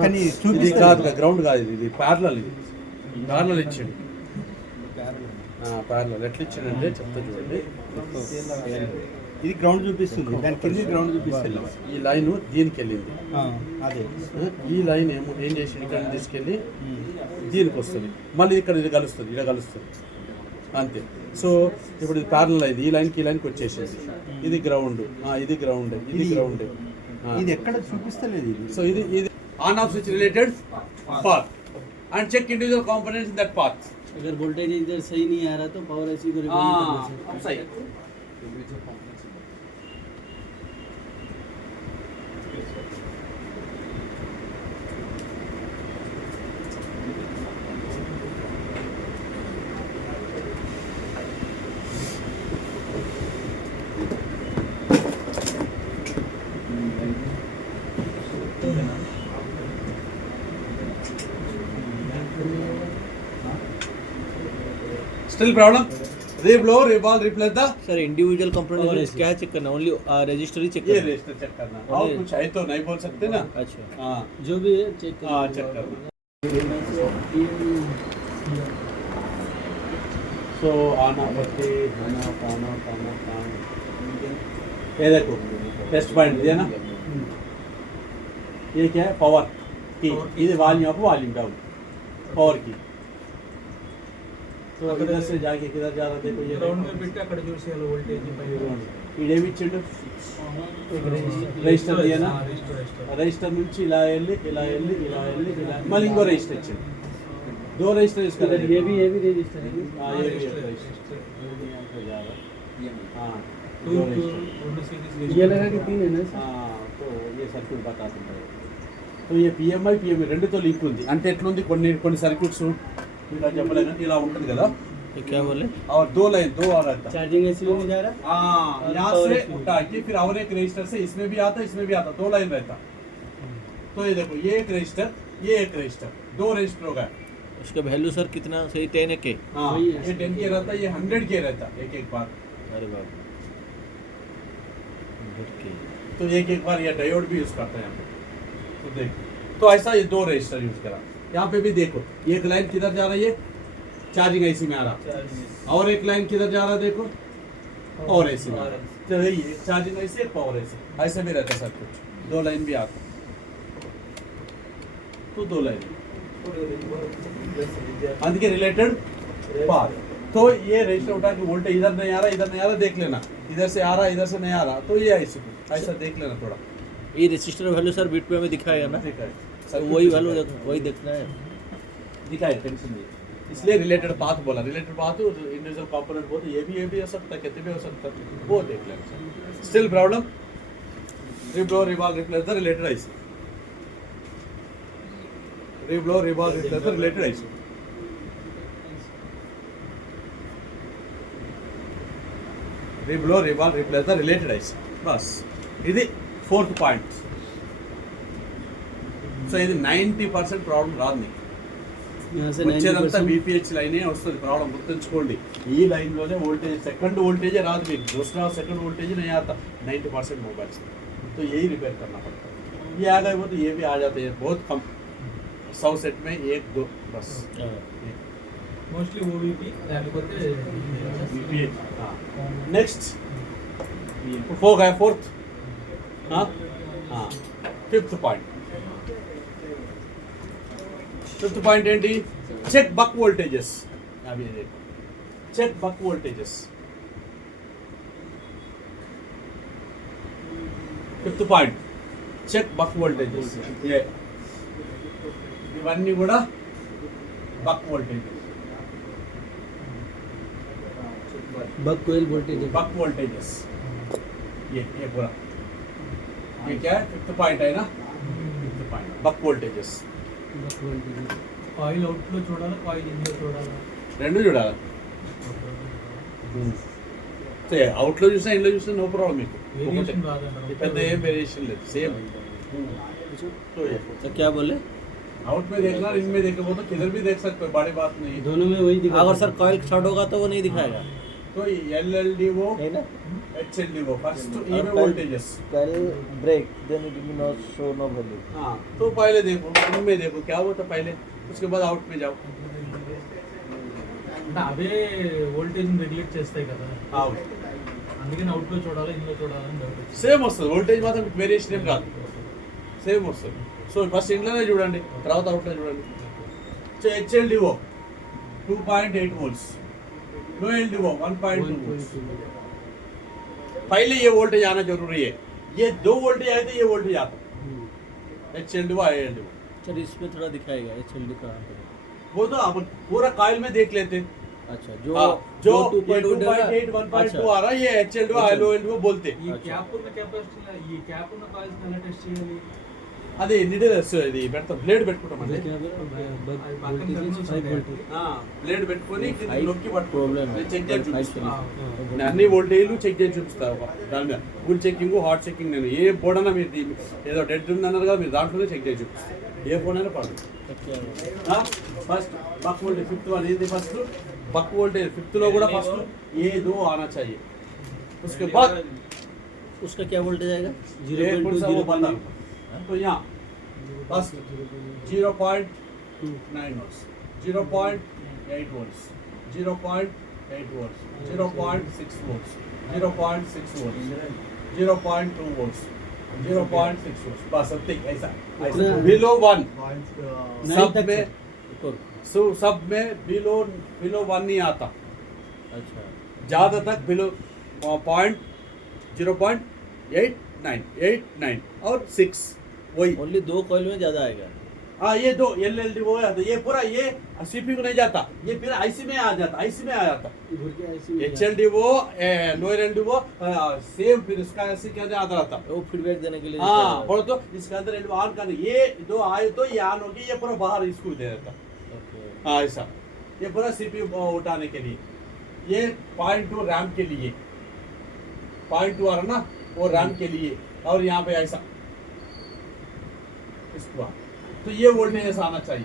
కానీ ఇది కాదు గ్రౌండ్ కాదు, ఇది ప్యారలల్, ఇది ప్యారలల్ ఇచ్చాడు. ప్యారలల్ ఎట్లా ఇచ్చాడంటే చెప్తా చూడండి, ఇది గ్రౌండ్ చూపిస్తుంది, దాని కింద గ్రౌండ్ చూపిస్తుంది. ఈ లైన్ దీనికి వెళ్ళింది, అదే ఈ లైన్ ఏం చేసి ఇక్కడ తీసుకెళ్ళి దీనికి వస్తుంది, మళ్ళీ ఇక్కడ ఇది కలుస్తుంది, ఇక్కడ కలుస్తుంది అంతే. సో ఇప్పుడు ఇది ప్యారలల్ అయింది, ఈ లైన్కి ఈ లైన్కి వచ్చేసింది. ఇది గ్రౌండ్, ఇది గ్రౌండ్, ఇది గ్రౌండ్. ఇది ఎక్కడ చూపిస్తలేదు ఇది. సో ఇది on off switch related path and check individual components in that path. अगर वोल्टेज इधर सही नहीं आ रहा तो पावर ऐसी को रिकॉर्ड करना अब सही. Still problem? Reblow, reball, replace the sir individual component क्या चेक करना, ओनली रजिस्टर ही चेक ये करना? रजिस्टर चेक करना. और कुछ है तो नहीं बोल सकते ना. अच्छा हाँ जो भी है चेक हाँ चेक करना. So आना पड़ते आना. ये देखो टेस्ट पॉइंट दिया ना, ये क्या है, पावर की. ये volume up volume down, power की. तो इधर से जाके किधर जा रहा देखो, ये గ్రౌండ్ మీద పెట్టి అక్కడ చూసేయాలి వోల్టేజ్ ఇడేమి ఇచ్చిండు, రిజిస్టర్ దియనా, రిజిస్టర్ నుంచి ఇలా వెళ్ళి ఇలా వెళ్ళి ఇలా వెళ్ళి ఇలా మళ్ళీ ఇంకో రిజిస్టర్ ఇచ్చిండు. दो रजिस्टर इसका अगर ये भी रजिस्टर है हाँ ये भी रजिस्टर जा रहा. हाँ दो रजिस्टर. ये लगा कि 3 है ना सर? हाँ तो ये सर्क्యూట్ बताతుంటారు. तो ये PMI రెండుతో లింక్ ఉంది. అంటే ఎట్లుంది, కొన్ని సర్క్యూట్స్ మీకు చెప్పలేదు కానీ ఇలా ఉంటుంది కదా. ये क्या बोले? और दो लाइन दो आ रहा था. चार्जिंग ऐसी में जा रहा हाँ यहाँ से उठा के फिर और एक रजिस्टर से इसमें भी आता, इसमें भी आता, दो लाइन रहता. तो ये देखो ये एक रजिस्टर, ये एक रजिस्टर, दो रजिस्टर हो गए. उसका वैल्यू सर कितना सही 10 के? हाँ ये 10 के रहता, ये 100 के रहता एक बार. अरे बाप रे. तो एक बार ये डायोड भी यूज करता है यहाँ पे. तो देखो, तो ऐसा ये दो रजिस्टर यूज करा. यहाँ पे भी देखो एक लाइन किधर जा रही है, चार्जिंग ऐसी में आ रहा, और एक लाइन किधर जा रहा देखो, और ऐसी में आ रहा. तो ये चार्जिंग ऐसे, पावर ऐसे भी रहता सब कुछ. दो लाइन भी आता, तो दो लाइन అందుకే रिलेटेड पाथ. तो ये रजिस्टर उठा के वोल्टेज इधर नहीं आ रहा देख लेना, इधर से आ रहा इधर से नहीं आ रहा, तो ये ऐसा देख लेना थोड़ा. ये रजिस्टर वैल्यू सर बिट पे हमें दिखाएगा ना, ठीक है तो वही वैल्यू वही देखना है. दिखाए, टेंशन नहीं. इसलिए रिलेटेड पाथ बोला. रिलेटेड पाथ इंडिविजुअल कंपोनेंट बोलते ये भी हो सकता है, कितने भी हो सकता है, वो देख लेना. Still problem, reblow, reball, replace the related IC. reblow, reball, replace the related IC. reblow, reball, replace the related IC. बस ఇది फोर्थ పాయింట్. సో ఇది 90% ప్రాబ్లం రాదు నీకు. यहाँ से వచ్చేదంతా 90% బీపీహెచ్ లైనే వస్తుంది ప్రాబ్లం, గుర్తుంచుకోండి. ఈ లైన్లోనే వోల్టేజ్ సెకండ్ వోల్टेज రాదు మీకు, दूसरा सेकंड वोल्टेज नहीं आता 90% मोबाइल से. तो यही रिपेयर करना पड़ता है. ये आ गए वो तो ये भी आ जाते हैं बहुत कम, 100 सेट में 1-2 बस. మోస్ట్లీ ఓబీపీ లేకపోతే BPH. हाँ नेक्स्ट हो गया फोर्थ. हाँ हाँ फिफ्थ पॉइंट ఫిఫ్త్ పాయింట్ ఏంటి? చెక్ బక్ వోల్టేజెస్. అవి చెక్ బక్ వోల్టేజెస్. ఫిఫ్త్ పాయింట్ చెక్ బక్ వోల్టేజెస్. ఇవన్నీ కూడా బక్ వోల్టేజెస్. बक कोयल वोल्टेज बक वोल्टेजेस ये पूरा ये क्या है? फिफ्थ पॉइंट है ना, फिफ्थ पॉइंट बक वोल्टेजेस. बक वोल्टेज కాయిల్ అవుట్ లో చూడాలా, కాయిల్ ఇన్ లో చూడాలా? రెండు చూడాలి. అవుట్లో చూసినా ఇంట్లో చూసినా నో ప్రాబ్లం మీకు. వేరియేషన్ రాదంటారు. పెద్ద ఏం వేరియేషన్ లేదు, సేమ్. तो क्या बोले? आउट में देखना, इन में देखना, वो तो किधर भी देख सकते हो, बड़ी बात नहीं है. दोनों में वही दिखा. अगर सर कॉइल शॉर्ट होगा तो वो नहीं दिखाएगा, तो LLDO नहीं ना? HLDO फर्स्ट ये और में कल- voltages. Coil break then it will not show no value. हाँ तो पहले देखो, इनमें देखो क्या होता पहले, उसके बाद आउट में जाओ. అంటే అవే వోల్టేజ్ రెగ్యులేట్ చేస్తాయి కదా, అవుట్ అందుకని అవుట్ లో చూడాలా, ఇన్ లో చూడాలని డౌట్ వచ్చింది. సేమ్ వస్తుంది వోల్టేజ్, మాత్రం వేరియేషన్ ఏం కాదు, సేమ్ వస్తుంది. సో ఫస్ట్ ఇంట్లోనే చూడండి, తర్వాత అవుట్లో చూడండి. సో HLDO 2.8 वोल्ट्स, लो LDO 1.2 वोल्ट्स. पहले ये वोल्टेज आना जरूरी है. ये दो वोल्टेज आए तो ये वोल्टेज आता HLDO ILDO. सर इसमें थोड़ा दिखाएगा HLD का. वो तो अपन पूरा कॉइल में देख लेते हैं. अच्छा जो हाँ, जो 2.8 1.2 आ रहा है ये HLDO ILDO बोलते. ఈ క్యాప్ ఉన్న కెపాసిటీ, ఈ క్యాప్ ఉన్న కాయిల్స్ ఎలా టెస్ట్ చేయాలి? అదే నీడెస్ ఇది పెడతాం, బ్లేడ్ పెట్టుకుంటామండి. क्या बक అది పక్కన वोल्टेज terminals 5 ఉంటాయి. वोल्टेज. బ్లేడ్ పెట్టుకొని కింద నొక్కి प्रॉब्लम है. చెక్ చేసి చూపిస్తాను. ఆ, నేను అన్ని వోల్టేజ్లు చెక్ చేసి చూపిస్తాను దాని మీద. Full checking, hot checking. నేను ఏ బోర్డ్ అయినా మీరు ఏదో డెడ్ ఉందన్నారు కదా, మీరు దాంట్లోనే చెక్ చేసి చూపిస్తాను. ఏ ఫోన్ అయినా పడదు. ఫస్ట్ బక్ వోల్టేజ్ ఫిఫ్త్ వన్ ఏంటి? ఫస్ట్ బక్ వోల్టేజ్ ఫిఫ్త్ లో కూడా ఫస్ట్ ఏ దో आना चाहिए. उसके बाद उसका क्या वोल्टेज आएगा? ये कौन सा वो बता. तो यहाँ first 0.9 volts, 0.8 volts, 0.8 volts, 0.6 volts, 0.6 volts, 0.2 volts, 0.6 volts. बस अब तक ऐसा इतना- बिलो 1 9 सब तक में, ऊपर. सब में बिलो 1 नहीं आता. अच्छा ज़्यादा तक बिलो 0.89 और 6 वही. ओनली दो कॉइल में ज्यादा आएगा. हाँ ये दो LLDO आता, ये पूरा ये CPU को नहीं जाता, ये फिर IC में आ जाता, IC में आ जाता. घुर के ऐसे ही HLDO लोअर LDO सेम, फिर इसका ऐसे क्या आता रहता. वो फीडबैक देने के लिए. हाँ बोलो तो इसके अंदर LDO ऑन करना, ये दो आए तो ये ऑन होगी, ये पूरा बाहर इसको दे देता. ओके. हाँ ऐसा, ये पूरा CPU उठाने के लिए. ये 0.2 रैम के लिए, 0.2 आ रहा ना वो रैम के लिए. और यहाँ पे ऐसा इसको, तो ये वोल्टेज आना चाहिए.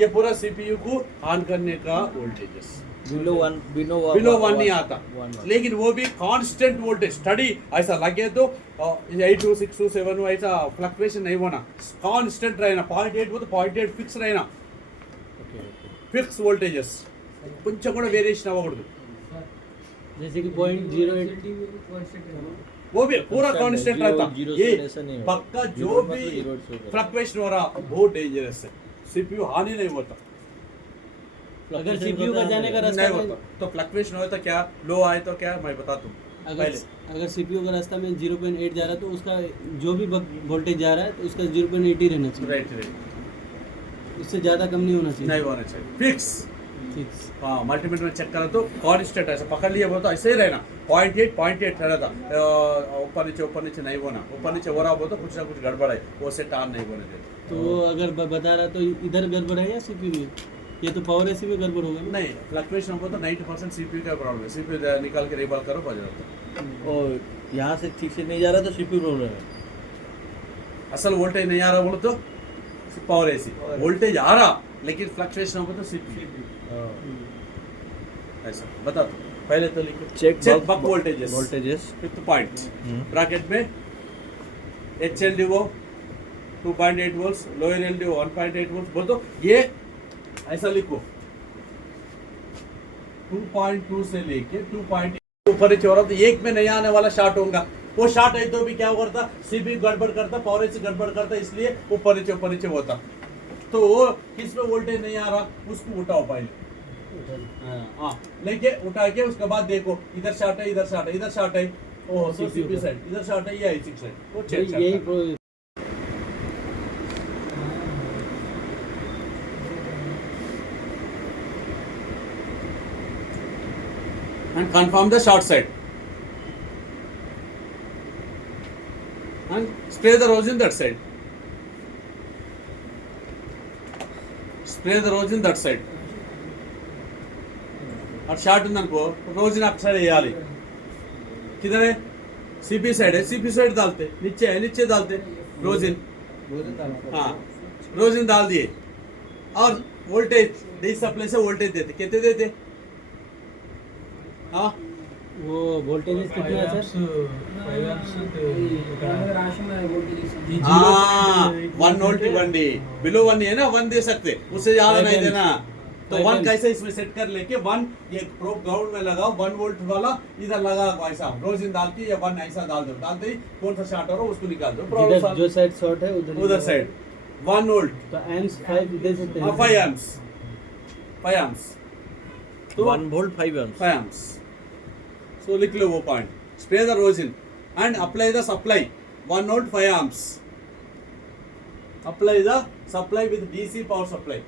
ये पूरा CPU को ऑन करने का वोल्टेजेस. बिलो वन बिलो 1 नहीं आता, लेकिन वो भी कांस्टेंट वोल्टेज. स्टडी ऐसा लगे तो 8 2 6 2 7 ऐसा फ्लक्चुएशन नहीं होना, कांस्टेंट रहना. 0.8 वो तो 0.8 फिक्स रहना, ओके ओके. Fix voltages. కొంచెం కూడా వేరియేషన్ అవ్వకూడదు. जैसे कि 0.08 वो भी पूरा Constant कांस्टेंट है, रहता. जीरो ये से ऐसा नहीं होगा. पक्का जो जीरो भी मतलब जीरो से होगा. फ्लक्चुएशन हो रहा बहुत डेंजरस है. CPU हानि नहीं होता, अगर CPU का जाने का रास्ता नहीं में होता. तो फ्लक्चुएशन हो तो क्या, लो आए तो क्या, मैं बता दूं अगर पहले. CPU का रास्ता में 0.8 जा रहा है तो उसका जो भी वोल्टेज जा रहा है तो उसका 0.8 ही रहना चाहिए. राइट राइट, उससे ज़्यादा कम नहीं होना चाहिए. नहीं होना चाहिए, फिक्स. फिक्स. हाँ मल्टीमीटर में चेक करो तो कांस्टेंट ऐसा पकड़ लिया वो तो ऐसे ही रहना. 0.8 रहता. ऊपर नीचे नहीं होना. ऊपर नीचे हो रहा हो तो कुछ ना कुछ गड़बड़ है, वो सेट ऑन नहीं होने देते. तो वो अगर बता रहा तो इधर गड़बड़ है या CPU में? ये तो पावर ऐसी में गड़बड़ होगा ना? नहीं फ्लक्चुएशन हो तो 90% CPU का प्रॉब्लम है. CPU निकाल के रिबल करो बज जाता है. और यहाँ से ठीक से नहीं जा रहा तो CPU प्रॉब्लम है. असल वोल्टेज नहीं आ रहा बोलो तो पावर एसी. वोल्टेज आ रहा लेकिन फ्लक्चुएशन होगा तो CPU. ऐसा बता दो पहले तो लिखो. Check buck voltages. Voltages. Fifth point bracket में HLDO 2.8 volts, lower LDO 1.8 volts. बोल दो ये ऐसा लिखो 2.2 से लेके 2.8 ऊपर नीचे हो रहा तो एक में नहीं आने वाला शॉर्ट होगा. वो शॉर्ट है तो भी क्या करता, CPU गड़बड़ करता, पावर एसी गड़बड़ करता, इसलिए ऊपर नीचे होता. तो वो किस पे वोल्टेज नहीं आ रहा उसको उठाओ पहले, हाँ लेके उठा के उसके बाद देखो इधर शॉर्ट है, इधर शॉर्ट है, इधर शॉर्ट है, ओह तो सीपी साइड, इधर शॉर्ट है, ये I6 साइड, वो चेक यही and confirm the short side and spray the rosin that side, spray the rosin that side और शॉर्ट ఉందనుకో रोजिन अप साइड వేయాలి, किधर है सीपी साइड है, सीपी साइड डालते, नीचे है नीचे डालते रोजिन, हाँ रोजिन डाल दिए और वोल्टेज डी सप्लाई से वोल्टेज देते, कितने देते, हाँ वो वोल्टेज कितना है सर? 5 amps हाँ 1 वोल्ट इవ్వండి, बिलो 1 है ना, 1 दे सकते, उससे ज्यादा नहीं देना, तो 1 कैसे इसमें सेट कर लेके 1 ये प्रोब ग्राउंड में लगाओ, 1 वोल्ट वाला इधर लगा ऐसा रोजिन डाल के या 1 ऐसा डाल दो, डालते ही कौन सा शॉर्ट हो रहा है उसको निकाल दो, जिधर जो साइड शॉर्ट है उधर साइड 1 वोल्ट, तो एम्स 5 दे सकते हैं। 5 amps, 5 amps, तो 1 volt 5 amps. 5 amps. So लिख लो वो point, spray the rosin and apply the supply 1 volt 5 amps. Apply the supply with DC power supply.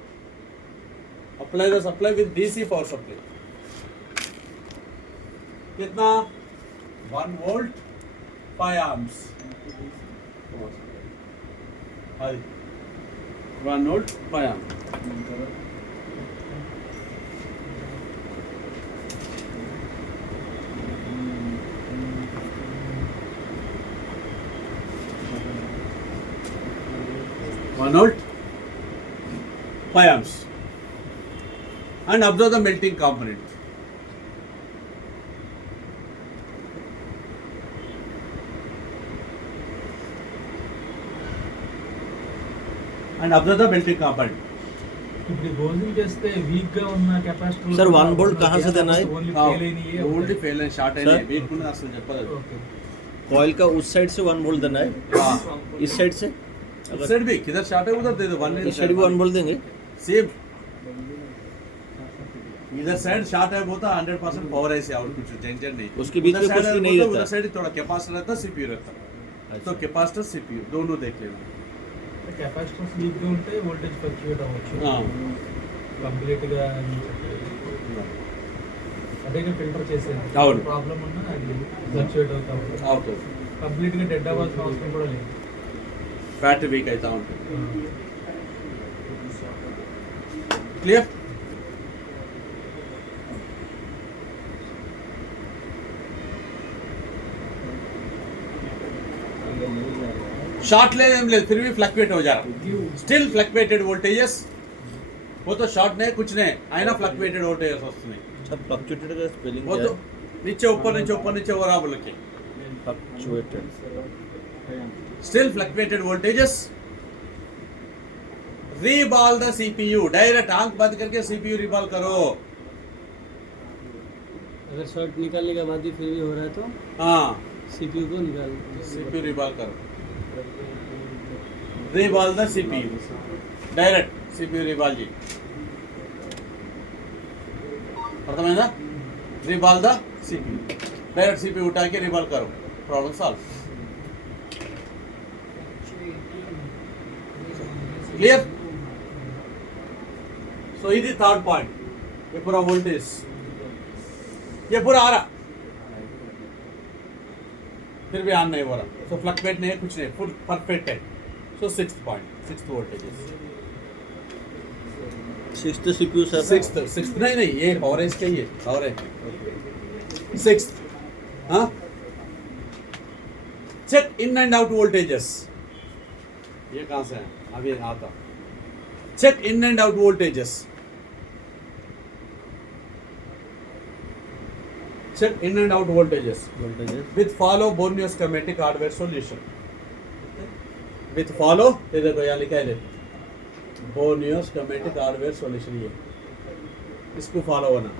Apply the supply with DC power supply. कितना 1 volt 5 amps. 1 volt 5 amps. One volt 5 amps and observe the melting component. And observe the melting component. ఇప్పుడు రోజులు చేస్తే week గా ఉన్న capacitor Sir, 1 volt कहाँ से देना है? ఓన్లీ ఫెయిల్ అయినాయి ओनली फेल है शॉर्ट है Sir? नहीं बीट कुछ असल చెప్పలేదు ఓకే कॉइल का उस साइड से 1 वोल्ट देना है, इस साइड से इस साइड भी किधर शॉर्ट है उधर दे दो, इस साइड भी 1 वोल्ट देंगे. सेम इधर साइड शॉर्ट है वो तो 100% पावर है से और कुछ टेंशन नहीं, उसके बीच में उधर कुछ side भी है, नहीं वो तो रहता। उधर साइड थोड़ा कैपेसिटर रहता है, सीपीयू रहता है, अच्छा. तो कैपेसिटर सीपीयू दोनों देख लेना. కెపాసిటర్స్ వీక్ గా ఉంటే వోల్టేజ్ ఫ్లక్చుయేట్ అవ్వచ్చు हाँ కంప్లీట్ గా అదే ఫిల్టర్ చేసేది అవును. ప్రాబ్లం ఉన్నా అది ఫ్లక్చుయేట్ అవుతా ఉంటుంది, అవుతుంది, కంప్లీట్ గా డెడ్ అవ్వాల్సిన అవసరం కూడా లేదు. బ్యాటరీ వీక్ అవుతా ఉంటుంది. క్లియర్. शॉर्ट ले फिर भी फ्लक्चुएट हो जा रहा, स्टिल फ्लक्चुएटेड वोल्टेजेस, वो तो शॉर्ट नहीं कुछ नहीं आईना फ्लक्चुएटेड वोल्टेजेस वस्तुनाई, सर फ्लक्चुएटेड का स्पेलिंग वो क्या तो है? नीचे ऊपर हो रहा बोल के fluctuated. Still fluctuated voltages. Reball the CPU, direct आंख बंद करके सीपीयू रीबॉल करो. अगर शॉर्ट निकालने के बाद भी फिर भी हो रहा है तो हाँ सीपीयू को निकाल सीपीयू रीबॉल करो, रीबॉल द सीपीयू, डायरेक्ट सीपीयू रीबॉल जी, అర్థమైందా, reball the CPU, direct CPU उठा के रीबॉल करो, प्रॉब्लम सॉल्व. क्लियर. सो ఇది थर्ड पॉइंट, ये पूरा वोल्टेज ये पूरा आ रहा फिर भी ऑन नहीं हो रहा, सो फ्लक्चुएट नहीं है कुछ नहीं, फुल परफेक्ट है. सो 6th point, 6th voltages, 6th CPU sir. 6th नहीं ये पावर है इसका ही है, पावर है 6th. हाँ check in and out voltages, ये कहाँ से है अभी आता, check in and out voltages, check in and out voltages with follow Borneo schematic hardware solution. With follow ये देखो यहाँ लिखा है Borneo schematic hardware solution, ये इसको फॉलो होना.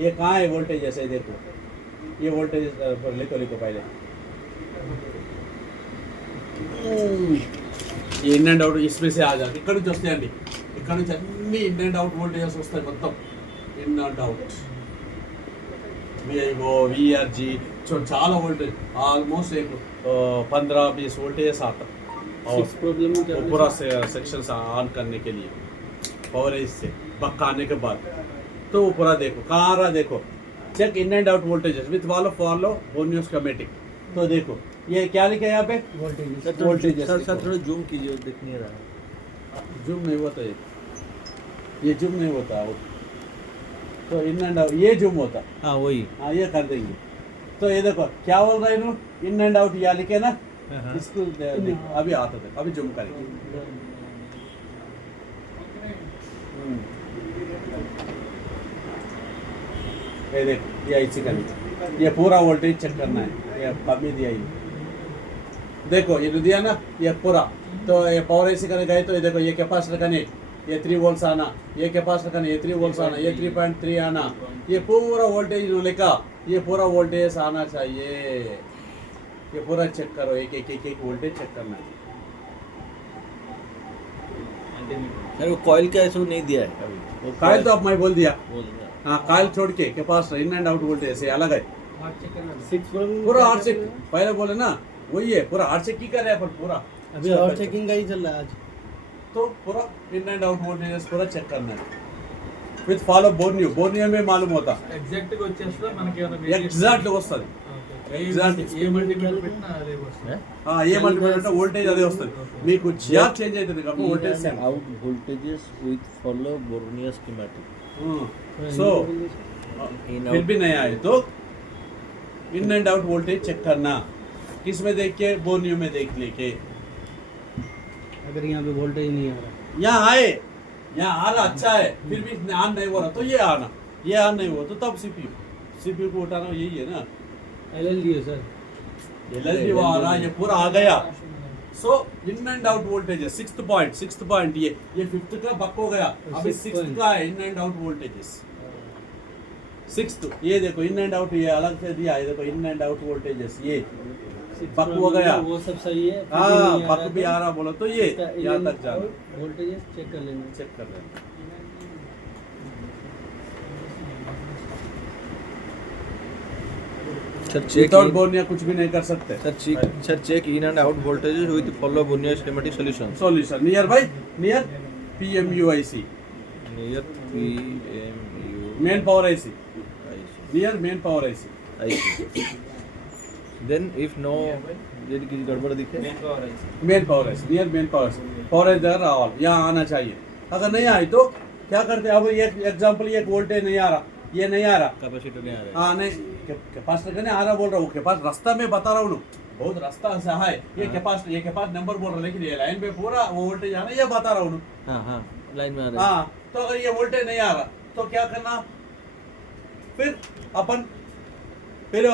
ये कहाँ है वोल्टेज ऐसे ही देखो, ये वोल्टेज लिखो पहले ఈ ఇన్ అండ్ అవుట్ ఇస్మే సే ఆ జాత ఇక్కడ నుంచి వస్తాయండి ఇక్కడ నుంచి అన్ని ఇన్ అండ్ అవుట్ వోల్టేజెస్ వస్తాయి మొత్తం in and out VIO VRG చాలా वोल्टेज ऑलमोस्ट एक 15-20 वोल्टेज आता और सिक्स प्रॉब्लम क्या वो पूरा सेक्शन ऑन करने के लिए और इससे बक्का आने के बाद तो वो पूरा देखो कहाँ रहा देखो check in and out voltages with follow बोनियो स्कीमेटिक तो देखो ये क्या लिखा है यहाँ पे वोल्टेज सर थोड़ा जूम कीजिए दिख नहीं रहा जूम नहीं होता ये जूम नहीं होता तो इन एंड आउट ये जूम होता हाँ वही हाँ ये कर देंगे तो ये देखो क्या बोल रहा है इन एंड आउट या लिखे ना इसको देखो अभी आता था अभी जूम करेंगे ये देखो ये इसी का नीचे ये पूरा वोल्टेज चेक करना है ये अभी दिया ही देखो ये तो दिया ना ये पूरा तो ये पावर एसी करने गए तो ये देखो ये कैपेसिटर कनेक्ट ये 3 वोल्ट्स आना ये कैपेसिटर कनेक्ट ये 3 वोल्ट्स आना ये 3.3 आना ये पूरा वोल्टेज लिखा ये पूरा वोल्टेज आना चाहिए ये पूरा चेक करो एक वोल्टेज चेक करना है सर वो कॉइल का ऐसा नहीं दिया है अभी वो कायल तो अब मैं बोल दिया बोल दिया हाँ कायल छोड़ के capacitor in and out voltage से अलग है सिक्स प्रॉब्लम पूरा हार्ड चेक पहले बोले ना वही है पूरा हार्ड चेक की कर रहे हैं पर पूरा अभी और चेकिंग का ही चल रहा है आज तो पूरा इन एंड आउट वोल्टेजेस पूरा चेक करना है विथ फॉलो बोर्नियो में मालूम होता ఎగ్జాక్ట్ గా వచ్చేస్తా మనకి ఎగ్జాక్ట్ వస్తుంది ఎగ్జాక్ట్ ఏ మల్టిపుల్ పెట్టినా అదే వస్తుంది ఏ మల్టిపుల్ అంటే వోల్టేజ్ అదే వస్తుంది మీకు జిఆర్ చేంజ్ అవుతుంది కాబట్టి voltage same out voltages with follow Borneo schematic so फिर भी नहीं आए तो in and out voltage check करना किस में देख के बोर्नियो में देख लेके अगर यहाँ पे वोल्टेज नहीं आ रहा यहाँ आए यहाँ आ रहा अच्छा है फिर भी ऑन नहीं हो रहा तो ये आना ये ऑन नहीं हुआ तो तब सीपीयू को उठाना यही है ना LLD है सर एलएलडी वो आ रहा ये पूरा आ गया सो इन एंड आउट वोल्टेज है सिक्स्थ पॉइंट ये फिफ्थ का बक हो गया अभी Sixth सिक्स्थ point. का है इन एंड आउट वोल्टेजेस सिक्स्थ ये देखो इन एंड आउट ये अलग से दिया है देखो इन एंड आउट वोल्टेजेस ये बक हो गया वो सब सही है हाँ बक भी आ रहा बोलो तो ये यहाँ तक जाना वोल्टेज चेक कर लेंगे चेक कर लेना सर चेक विदाउट बोर्निया कुछ भी नहीं कर सकते sir check in and out voltages with follow Borneo schematic solution solution near by near PMUIC near PMU main power IC I near main power IC see then if no यदि किसी गड़बड़ दिखे main power IC near main power IC इधर रावल यहाँ आना चाहिए अगर नहीं आई तो क्या करते हैं अब ये एग्जांपल ये वोल्टेज नहीं आ रहा ये नहीं आ रहा कैपेसिटर नहीं आ रहा हाँ नहीं कैपेसिटर का नहीं आ रहा बोल रहा हूँ के पास रास्ता में बता रहा हूँ बहुत रास्ता ऐसा है ये कैपेसिटर नंबर बोल रहा है लेकिन ये लाइन पे पूरा वो वोल्टेज आना ये बता रहा हूँ हाँ हाँ लाइन में आ रहा है हाँ तो अगर ये वोल्टेज नहीं आ रहा तो क्या करना फिर अपन फिर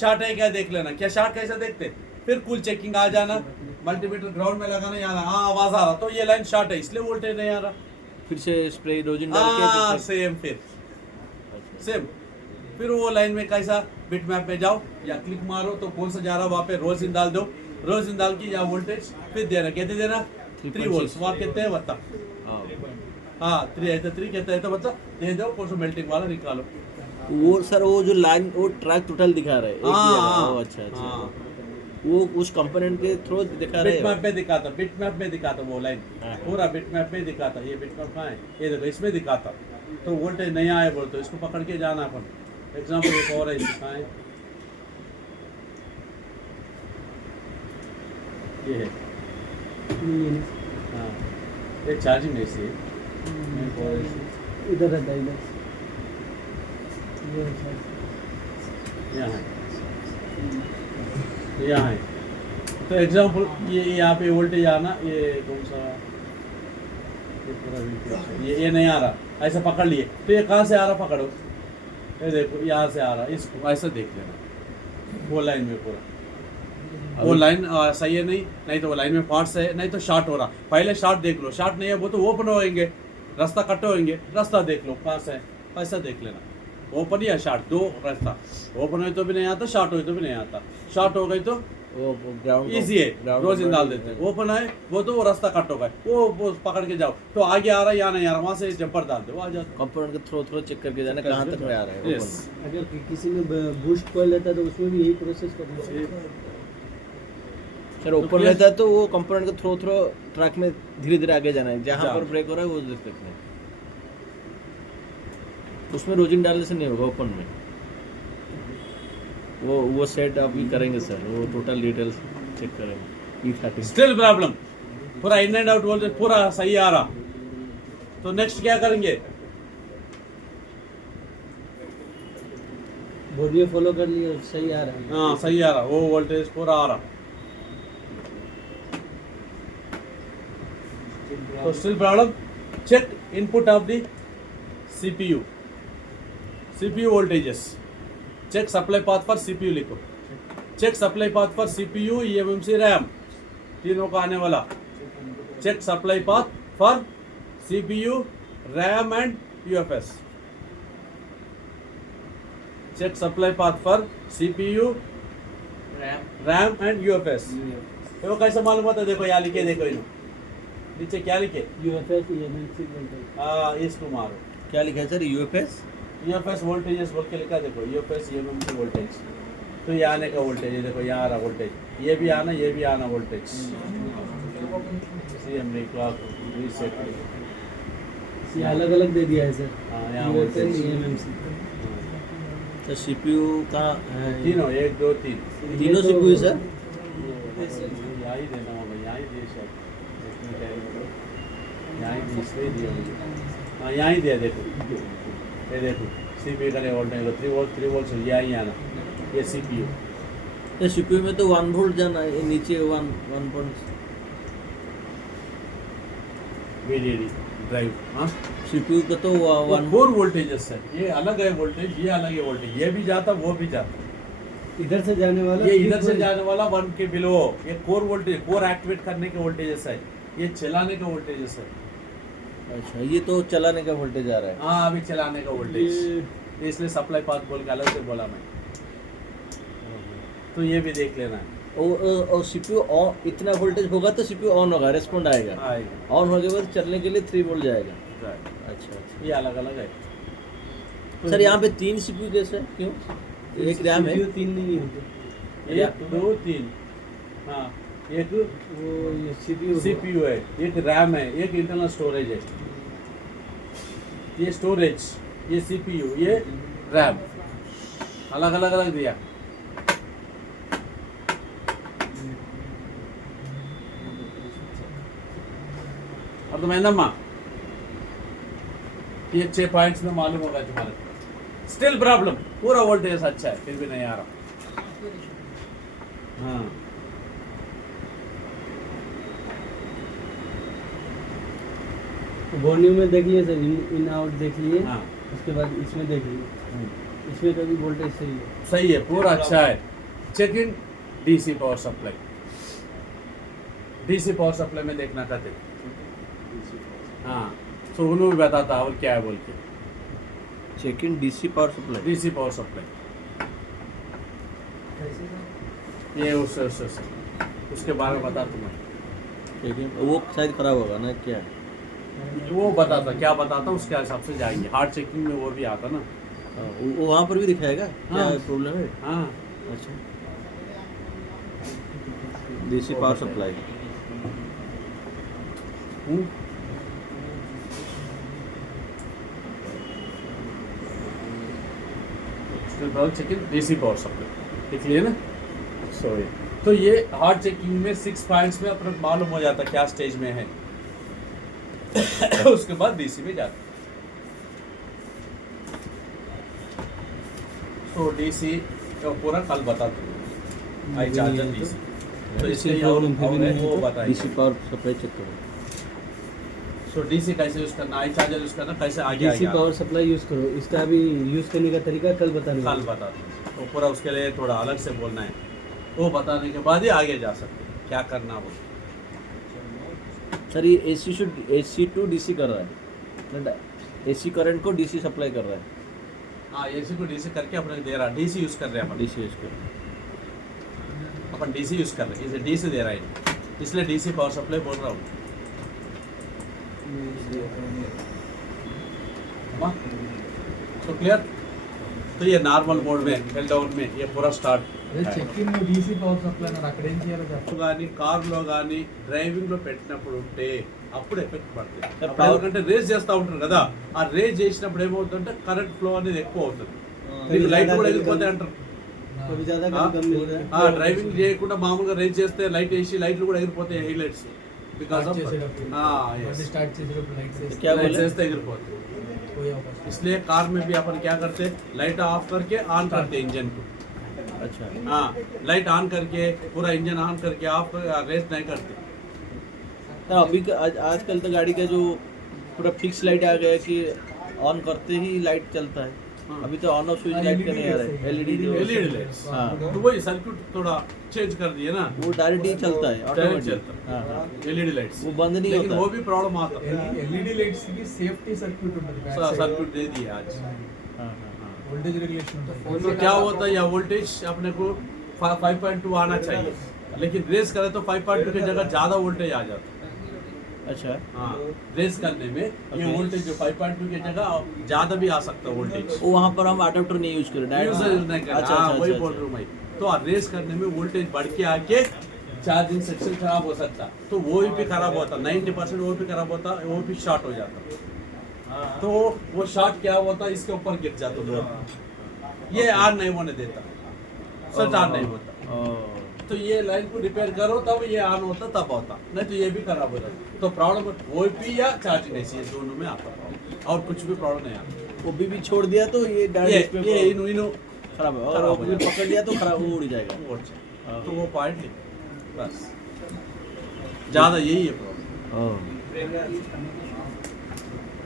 शॉर्ट है क्या देख लेना क्या शॉर्ट कैसे देखते फिर कुल चेकिंग आ जाना मल्टीमीटर ग्राउंड में लगाना यहाँ हाँ आवाज आ रहा तो ये लाइन शॉर्ट है इसलिए वोल्टेज नहीं आ रहा फिर से स्प्रे रोजिन डाल के हाँ फिर से- सेम सेम फिर वो लाइन में कैसा बिट मैप में जाओ या क्लिक मारो तो कौन सा जा रहा वहाँ पे रोज डाल दो रोज डाल की या वोल्टेज फिर देना कहते देना 3 वोल्ट वहाँ कहते हैं बता हाँ हाँ 3 है तो 3 कहते हैं तो बता दे दो कौन सा मेल्टिंग वाला निकालो वो सर वो जो लाइन वो ट्रैक टोटल दिखा रहा है एक ही हाँ, जगह। हाँ, ओ, अच्छा अच्छा हाँ। वो उस कंपोनेंट के थ्रू दिखा रहे बिट मैप हैं में दिखाता बिट मैप में दिखाता वो लाइन हाँ। पूरा बिट मैप में दिखाता ये बिट मैप कहाँ है ये देखो इसमें दिखाता तो वोल्टेज नहीं आए बोल तो इसको पकड़ के जाना अपन एग्जाम्पल एक और है कहाँ है ये है हाँ ये चार्जिंग है इसे इधर रहता है इधर ये है सर। यहाँ है यहाँ है तो एग्जाम्पल ये यहाँ पे वोल्टेज आना ये कौन सा ये पूरा VPS ये नहीं आ रहा ऐसा पकड़ लिए तो ये कहाँ से आ रहा पकड़ो ये देखो यहाँ से आ रहा इसको ऐसा देख लेना वो लाइन में पूरा वो लाइन सही है नहीं तो वो लाइन में पार्ट्स है नहीं तो शॉर्ट हो रहा पहले शॉर्ट देख लो शॉर्ट नहीं है वो तो ओपन होएंगे रास्ता कट होएंगे रास्ता देख लो कहाँ से है ऐसा देख लेना ओपन या शॉर्ट दो रास्ता ओपन हो तो भी नहीं आता शॉर्ट हो तो भी नहीं आता शॉर्ट हो गई तो वो ग्राउंड इजी है, रोज इन डाल देते हैं। ओपन है वो तो वो रास्ता कट होगा, वो पकड़ के जाओ तो आगे आ रहा है या नहीं आ रहा, वहाँ से जंपर डाल दो, वो आ जाता कंपोनेंट के थ्रो चेक करके जाना कहाँ तक में आ रहा है। है। यस, अगर किसी ने बूस्ट कॉइल लेता है तो उसमें भी यही प्रोसेस करना है। सर ओपन रहता है तो वो कंपोनेंट के थ्रो ट्रैक में धीरे धीरे आगे जाना है, जहाँ पर ब्रेक हो रहा है वो देख सकते हैं। उसमें रोजिंग डालने से नहीं होगा ओपन में, वो सेट अभी करेंगे सर, वो टोटल डिटेल्स चेक करेंगे। E30 स्टिल प्रॉब्लम, पूरा इन एंड आउट वोल्टेज पूरा सही आ रहा, तो नेक्स्ट क्या करेंगे? बोर्डियो फॉलो कर लिया, सही आ रहा है। हाँ सही आ रहा, वो वोल्टेज पूरा आ रहा। तो still problem, check input of the CPU, CPU voltages, check supply path for CPU लिखो, check supply path for CPU, eMMC, RAM, तीनों का आने वाला। Check supply path for CPU, RAM and UFS, check supply path for CPU, RAM and UFS। देखो कैसे मालूम होता है, देखो यहाँ लिखे, देखो इन्हों नीचे क्या लिखे, UFS eMMC वोल्टेज। हाँ इसको मारो, क्या लिखा है सर? UFS वोल्टेजेस बोल के लिखा, देखो UFS eMMC वोल्टेज, तो ये आने का वोल्टेज है, देखो यहाँ आ रहा वोल्टेज, ये भी आना वोल्टेज, CMD क्लॉक रीसेट, ये अलग अलग दे दिया है सर। हाँ यहाँ UFS वोल्टेज eMMC तो CPU का तीनों 1 2 3 तीनों CPU है सर। यहाँ ही देना होगा, यहाँ ही दिए शायद, यहाँ ही दिए, इसलिए दिए होंगे। हाँ यहाँ ही दिया, देखो ये देखो CPU का वोल्टेज 3 वोल्ट यहाँ ही आना, ये CPU। तो CPU में तो 1 वोल्ट जाना है, नीचे 1 पॉइंट VDD ड्राइव। हाँ CPU का तो 1 4 वोल्टेजेस है, ये अलग है वोल्टेज, ये अलग है वोल्टेज, ये भी जाता वो भी जाता, इधर से जाने वाला, ये इधर से जाने वाला 1 के बिलो, ये कोर वोल्टेज, कोर एक्टिवेट करने के वोल्टेजेस है, ये चलाने का वोल्टेजेस है। अच्छा, ये तो चलाने का वोल्टेज आ रहा है। हाँ अभी चलाने का वोल्टेज, इसलिए सप्लाई पाथ बोल के अलग से बोला मैं, तो ये भी देख लेना है। और CPU ऑन, इतना वोल्टेज होगा तो CPU ऑन होगा, रेस्पॉन्ड आएगा, आएगा, ऑन हो के बाद चलने के लिए 3 वोल्ट जाएगा। right। अच्छा अच्छा ये अलग अलग है। सर, यहाँ पे 3 CPU कैसे है? क्यों? एक रैम है, CPU 3 नहीं होते, 1 2 3, हाँ एक वो ये CPU CPU है, एक रैम है, एक इंटरनल स्टोरेज है, ये स्टोरेज, ये CPU, ये रैम, अलग अलग अलग दिया। और तो मैं ये 6 पॉइंट्स में मालूम होगा तुम्हारे, स्टिल प्रॉब्लम, पूरा वोल्टेज अच्छा है फिर भी नहीं आ रहा। हाँ बोर्डियो में देख लिए सर, इन आउट देख लिए, हाँ उसके बाद इसमें देख लिए, इसमें तो भी वोल्टेज सही है। सही है, पूरा अच्छा है। Check in DC power supply, DC power supply में देखना कहते, हाँ तो उन्होंने बताता और क्या है बोल के, check in DC power supply. DC power supply, ये उसके बारे में बता तुम्हें, लेकिन वो शायद खराब होगा ना, क्या है? वो बताता, क्या बताता उसके हिसाब से जाएंगे। हार्ड चेकिंग में वो भी आता ना, वो वहाँ पर भी दिखाएगा क्या हाँ। प्रॉब्लम है? हाँ अच्छा, DC power supply. Checking DC power supply लिख लिए ना, सॉरी। तो ये हार्ड चेकिंग में 6 पॉइंट्स में अपना मालूम हो जाता क्या स्टेज में है। उसके बाद DC में जाता, तो DC का पूरा कल बता दूँ, आई चार्जर DC, तो इसलिए वो बताइए। DC पावर सप्लाई चेक करो। सो DC कैसे यूज करना, आई चार्जर यूज करना, कैसे आगे DC पावर सप्लाई यूज़ करो, इसका भी यूज़ करने का तरीका कल बताने कल बता दूँ, तो पूरा उसके लिए थोड़ा अलग से बोलना है, वो बताने के बाद ही आगे जा सकते हैं क्या करना वो। सर, ये AC टू DC कर रहा है, AC करंट को DC सप्लाई कर रहा है, हाँ AC को DC करके अपने दे रहा, DC यूज कर रहे हैं अपन। DC यूज कर रहा है। अपन डीसी यूज कर रहे हैं, इसे डीसी दे रहा है, इसलिए डीसी पावर सप्लाई बोल रहा हूँ। तो क्लियर। तो ये नॉर्मल मोड में हेल्ड डाउन में ये पूरा स्टार्ट అదే check in DC power supply అన్నారు, అక్కడ ఏం చేయాలో చెప్పండి. కానీ కార్లో కానీ డ్రైవింగ్లో పెట్టినప్పుడు ఉంటే అప్పుడు ఎఫెక్ట్ పడుతుంది. Power- ఎందుకంటే రేస్ చేస్తూ ఉంటారు కదా, ఆ రేస్ చేసినప్పుడు ఏమవుతుందంటే కరెంట్ ఫ్లో అనేది ఎక్కువ అవుతుంది, మీకు లైట్ కూడా వెళ్ళిపోతాయి అంటారు. कभी ज़्यादा हाँ? कभी कम मिल रहा है డ్రైవింగ్ చేయకుండా మామూలుగా రేస్ చేస్తే లైట్ వేసి లైట్లు కూడా ఎగిరిపోతాయి, హైలైట్స్ బికాస్ స్టార్ట్ ఆఫ్ చేసేటప్పుడు బండి స్టార్ట్ చేసేటప్పుడు లైట్స్ వేస్తే क्या లైట్ बोले చేస్తే ఎగిరిపోతాయి. పోయే అవకాశం. इसलिए कार में भी अपन क्या करते, लाइट ऑफ करके ऑन करते इंजन को। अच्छा हाँ, लाइट ऑन करके पूरा इंजन ऑन करके ऑफ रेस नहीं करते। तो अभी आजकल तो गाड़ी का जो पूरा फिक्स लाइट आ गया है कि ऑन करते ही लाइट चलता है. हाँ। अभी तो ऑन ऑफ स्विच लाइट का नहीं आ रहा है, एलईडी एलईडी लाइट्स, हाँ तो वही सर्किट थोड़ा चेंज कर दिए ना, वो डायरेक्ट ही चलता है ऑटोमेटिक. चलता हाँ हाँ एलईडी लाइट्स, वो बंद नहीं लेकिन होता वो भी प्रॉब्लम आता है। ఎల్ఈడి లైట్స్ కి సేఫ్టీ సర్క్యూట్ ఉంటుంది, सर्किट दे दिए आज। हाँ हाँ వోల్టేజ్ రెగ్యులేషన్ ఉంటుంది. तो क्या होता है, या वोल्टेज अपने को 5.2 आना चाहिए, लेकिन रेस करे तो 5.2 की जगह ज्यादा वोल्टेज आ जाता है। अच्छा हाँ, रेस करने में ये वोल्टेज जो 5.2 की जगह ज्यादा भी आ सकता है वोल्टेज। वो वहाँ पर हम अडेप्टर नहीं यूज करें यूज नहीं करना। अच्छा हाँ, अच्छा वही अच्छा, बोल रहा हूँ मैं। तो रेस करने में वोल्टेज बढ़ के आके चार्जिंग सेक्शन खराब हो सकता, तो वो भी खराब होता, 90% वो भी खराब होता, वो भी शॉर्ट हो जाता। तो वो शॉर्ट क्या होता, इसके ऊपर गिर जाता दो, ये ऑन नहीं होने देता, सच ऑन नहीं होता। ओ, तो ये लाइन को रिपेयर करो तब ये ऑन होता, तब होता, नहीं तो ये भी खराब हो जाता। तो प्रॉब्लम ओपी या चार्जिंग ऐसी है, दोनों में आता है, और कुछ भी प्रॉब्लम नहीं आता। वो भी छोड़ दिया तो ये डायरेक्ट ये इनो इनो खराब है, और खराब हो वो जाएगा। पकड़ लिया तो खराब वो उड़ जाएगा. वो अच्छा। तो वो पॉइंट नहीं, बस ज़्यादा यही है प्रॉब्लम।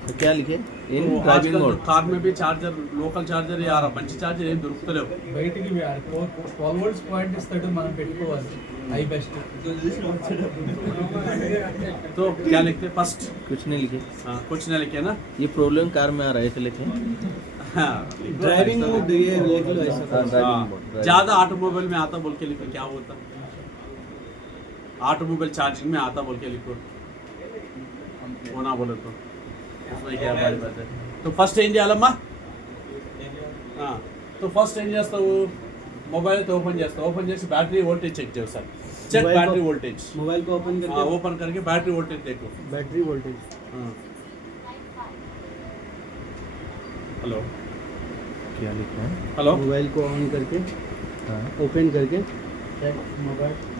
तो क्या लिखे इन तो ड्राइविंग आजकल मोड. कार में भी चार्जर, लोकल चार्जर ही आ रहा, మంచి चार्जर ఏం దొరుకుతలేవు. బయటికి 12 వోల్ట్స్ పాయింట్ ఇస్తాడు, మనం పెట్టుకోవాలి ఐ బెస్ట్. तो क्या लिखते फर्स्ट, कुछ नहीं लिखे. कुछ नहीं लिखे ना। ये प्रॉब्लम कार में आ रहा है तो लिखे. हाँ, ड्राइविंग मोड ये लिख लो ऐसा हाँ, हाँ, ड्राइविंग मोड. ज़्यादा ऑटोमोबाइल में आता बोल के लिखो, क्या होता, ऑटोमोबाइल चार्जिंग में आता बोल के लिखो, वो ना बोले तो उसमें क्या बात है. तो फर्स्ट ఏం చేయాలమ్మా, तो फर्स्ट ఏం చేస్తావు, మొబైల్ అయితే ఓపెన్ చేస్తావు, ఓపెన్ చేసి బ్యాటరీ వోల్టేజ్ చెక్ చేస్తావు, చెక్ मोबाइल बैटरी को- वोल्टेज, मोबाइल को ओपन करके ओपन करके बैटरी वोल्टेज देखो. बैटरी वोल्टेज हेलो क्या लिखा है. हेलो, मोबाइल को ऑन करके हाँ. ओपन करके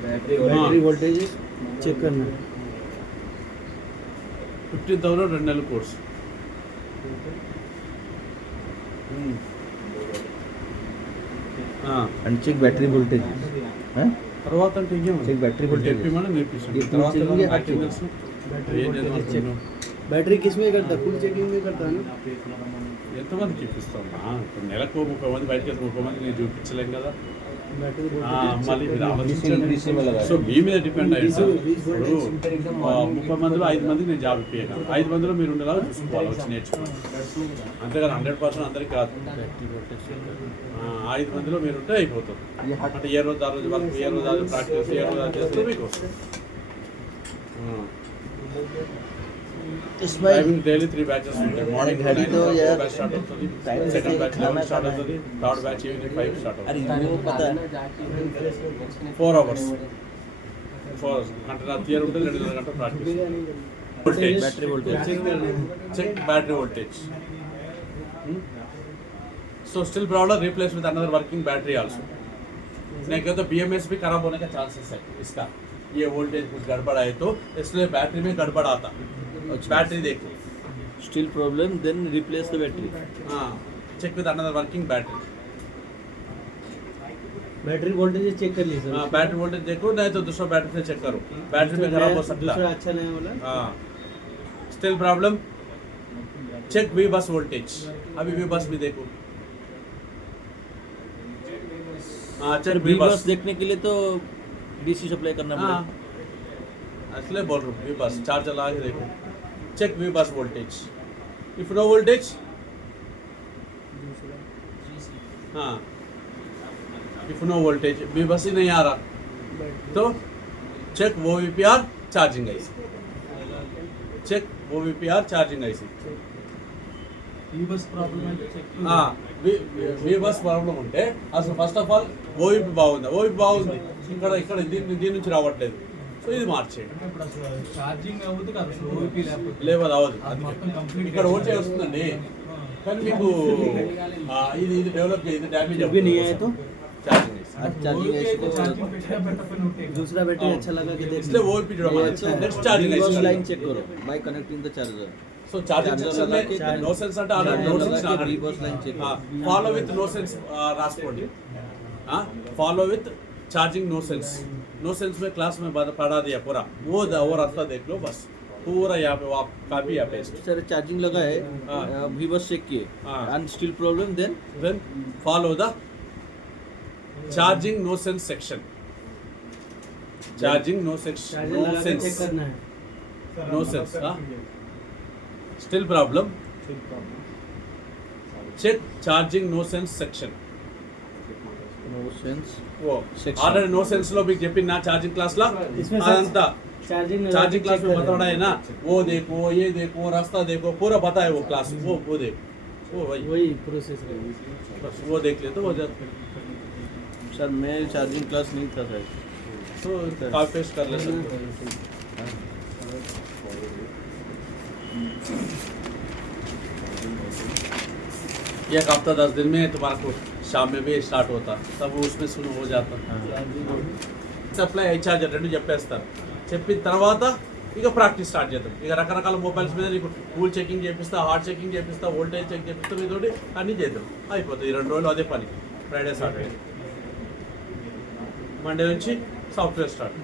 बैटरी वोल्टेज चेक करना है. 15,000 2 నెలల course. and check battery voltage. हाँ? తర్వాత అంటే ఇంకేం Check battery voltage. చెప్పమని నేర్పిస్తాను. ये తర్వాత चेकिंग నాకు active తెలుసు. बैटरी ఏం वोल्टेज चेक చదవాలనుకున్నావు? बैटरी किस में करता है, फुल चेकिंग में करता है ना. ఎంతమందికి ఇప్పిస్తామా, ఇప్పుడు నెలకు 30 మంది బయటకి వెళ్తే 30 మంది నేను చూపించలేం కదా. बैटरी మళ్ళీ మీరు वोल्टेज ఆలోచించండి. लगा. సో మీ మీద డిపెండ్ అయ్యి 20 ఇప్పుడు 30 మందిలో 5 మందికి నేను జాబ్ ఇప్పించగలను, 5 మందిలో మీరు ఉండేలాగా చూసుకోవాలి, వచ్చి నేర్చుకోవాలి. అంతేగాని 100% అందరికి కాదు. 5 మందిలో మీరు ఉంటే అయిపోతుంది. అంటే ఏ రోజు ఆ రోజు వర్క్, ఏ రోజు ఆ రోజు ప్రాక్టీస్, ఏ రోజు ఆ రోజు చేస్తే మీకు వస్తుంది. इसमें డ్రైవింగ్ డైలీ 3 బ్యాచెస్ ఉంటాయి. మార్నింగ్ घड़ी तो यार బ్యాచ్ స్టార్ట్ అవుతుంది, टाइम से సెకండ్ బ్యాచ్ खाना 11 స్టార్ట్ खाना है. అవుతుంది, థర్డ్ బ్యాచ్ ఈవినింగ్ 5 స్టార్ట్ అవుతుంది. अरे वो पता है. 4 hours, 4 hours గంట థియరీ ఉంటుంది, 2 గంటల practice. Voltage, battery voltage. check battery voltage. So still problem, replace with another working battery also. नहीं कहते तो BMS भी खराब होने का चांसेस है इसका, ये वोल्टेज कुछ गड़बड़ आए तो, इसलिए बैटरी में गड़बड़ आता. बैटरी देखो, Still problem, then replace the battery. हाँ, check with another working battery. Battery voltage चेक कर ली सर. हाँ, बैटरी वोल्टेज देखो, नहीं तो दूसरा बैटरी से चेक करो, बैटरी में खराब हो सकता दूसरा है. अच्छा नहीं बोला. हाँ, still problem, check V bus voltage. अभी V बस भी देखो. हाँ, चेक सर V बी बस. बस देखने के लिए तो डीसी सप्लाई करना हाँ, पड़ेगा. इसलिए बोल रहा हूँ V बस चार्जर लगा के देखो, check V bus voltage. If no voltage, हाँ, if no voltage, V bus ही नहीं आ रहा, तो check OVPR charging IC, check OVPR charging IC. ఈ బస్ ప్రాబ్లం అంటే చెక్ వి బస్ ప్రాబ్లం ఉంటే అసలు ఫస్ట్ ఆఫ్ ఆల్ ఓవిపి బాగుంది, ఓవిపి బాగుంది, ఇక్కడ దీని నుంచి రావట్లేదు. సో ఇది మార్చేయండి. అంటే ఇప్పుడు అసలు ఛార్జింగ్ అవుతుంది కదా అసలు ఓపీ లేకపోతే లేవదు అవ్వదు. అది మొత్తం కంప్లీట్ ఇక్కడ ఓకే వస్తుందండి, కానీ మీకు ఇది డెవలప్ ఇది డ్యామేజ్ भी नहीं है तो ఛార్జింగ్ IC. चार्जिंग है इसको ఛార్జింగ్ పెట్టినా పెట్టకపోయినా ఉంటే दूसरा बैटरी अच्छा लगा कि देख इसलिए ओवीपी जोड़ा next charging Vivo's IC. line check करो by connecting the charger. So charging Charger section लगा के నో సెన్స్ అంటే no sense Vivo's line check करो. ఫాలో విత్ నో సెన్స్ రాసుకోండి. Follow with charging no sense. No sense में class में पढ़ा दिया पूरा, वो और रास्ता देख लो बस, पूरा यहाँ पे आप कॉपी या पेस्ट. सर चार्जिंग लगा है, हाँ. Vivo's check किए हाँ. and still problem, then follow the charging no sense section. Charging no sense, charger no लगा के sense, चेक करना है. no sense. Still problem. Check charging no sense section. no sense वो Section. ऑलरेडी नो सेंस లో మీకు చెప్పిన charging class ला इसमें अनंता charging charging class में बता रहा है ना, वो देखो ये देखो रास्ता देखो पूरा पता है वो क्लास, वो देखो वो भाई वही प्रोसेस है. बस वो देख ले तो हो जाता. सर मैं चार्जिंग क्लास नहीं था सर. तो कॉपी पेस्ट कर ले सकते. एक हफ्ता 10 दिन में तुम्हारा को शाम में भी स्टार्ट होता, तब वो उसमें शुरू हो जाता. సప్లై ఐ చార్జర్ రెండు చెప్పేస్తారు. చెప్పిన తర్వాత ఇక ప్రాక్టీస్ స్టార్ట్ చేద్దాం. ఇక రకరకాల మొబైల్స్ మీద నీకు కూల్ చెకింగ్ చేపిస్తా, హార్ట్ చెకింగ్ చేపిస్తా, వోల్టేజ్ చెక్ చేపిస్తా, మీతోటి అన్నీ చేద్దాం. అయిపోతుంది 2 రోజులు అదే పని. ఫ్రైడే సాటర్డే, మండే నుంచి సాఫ్ట్వేర్ స్టార్ట్.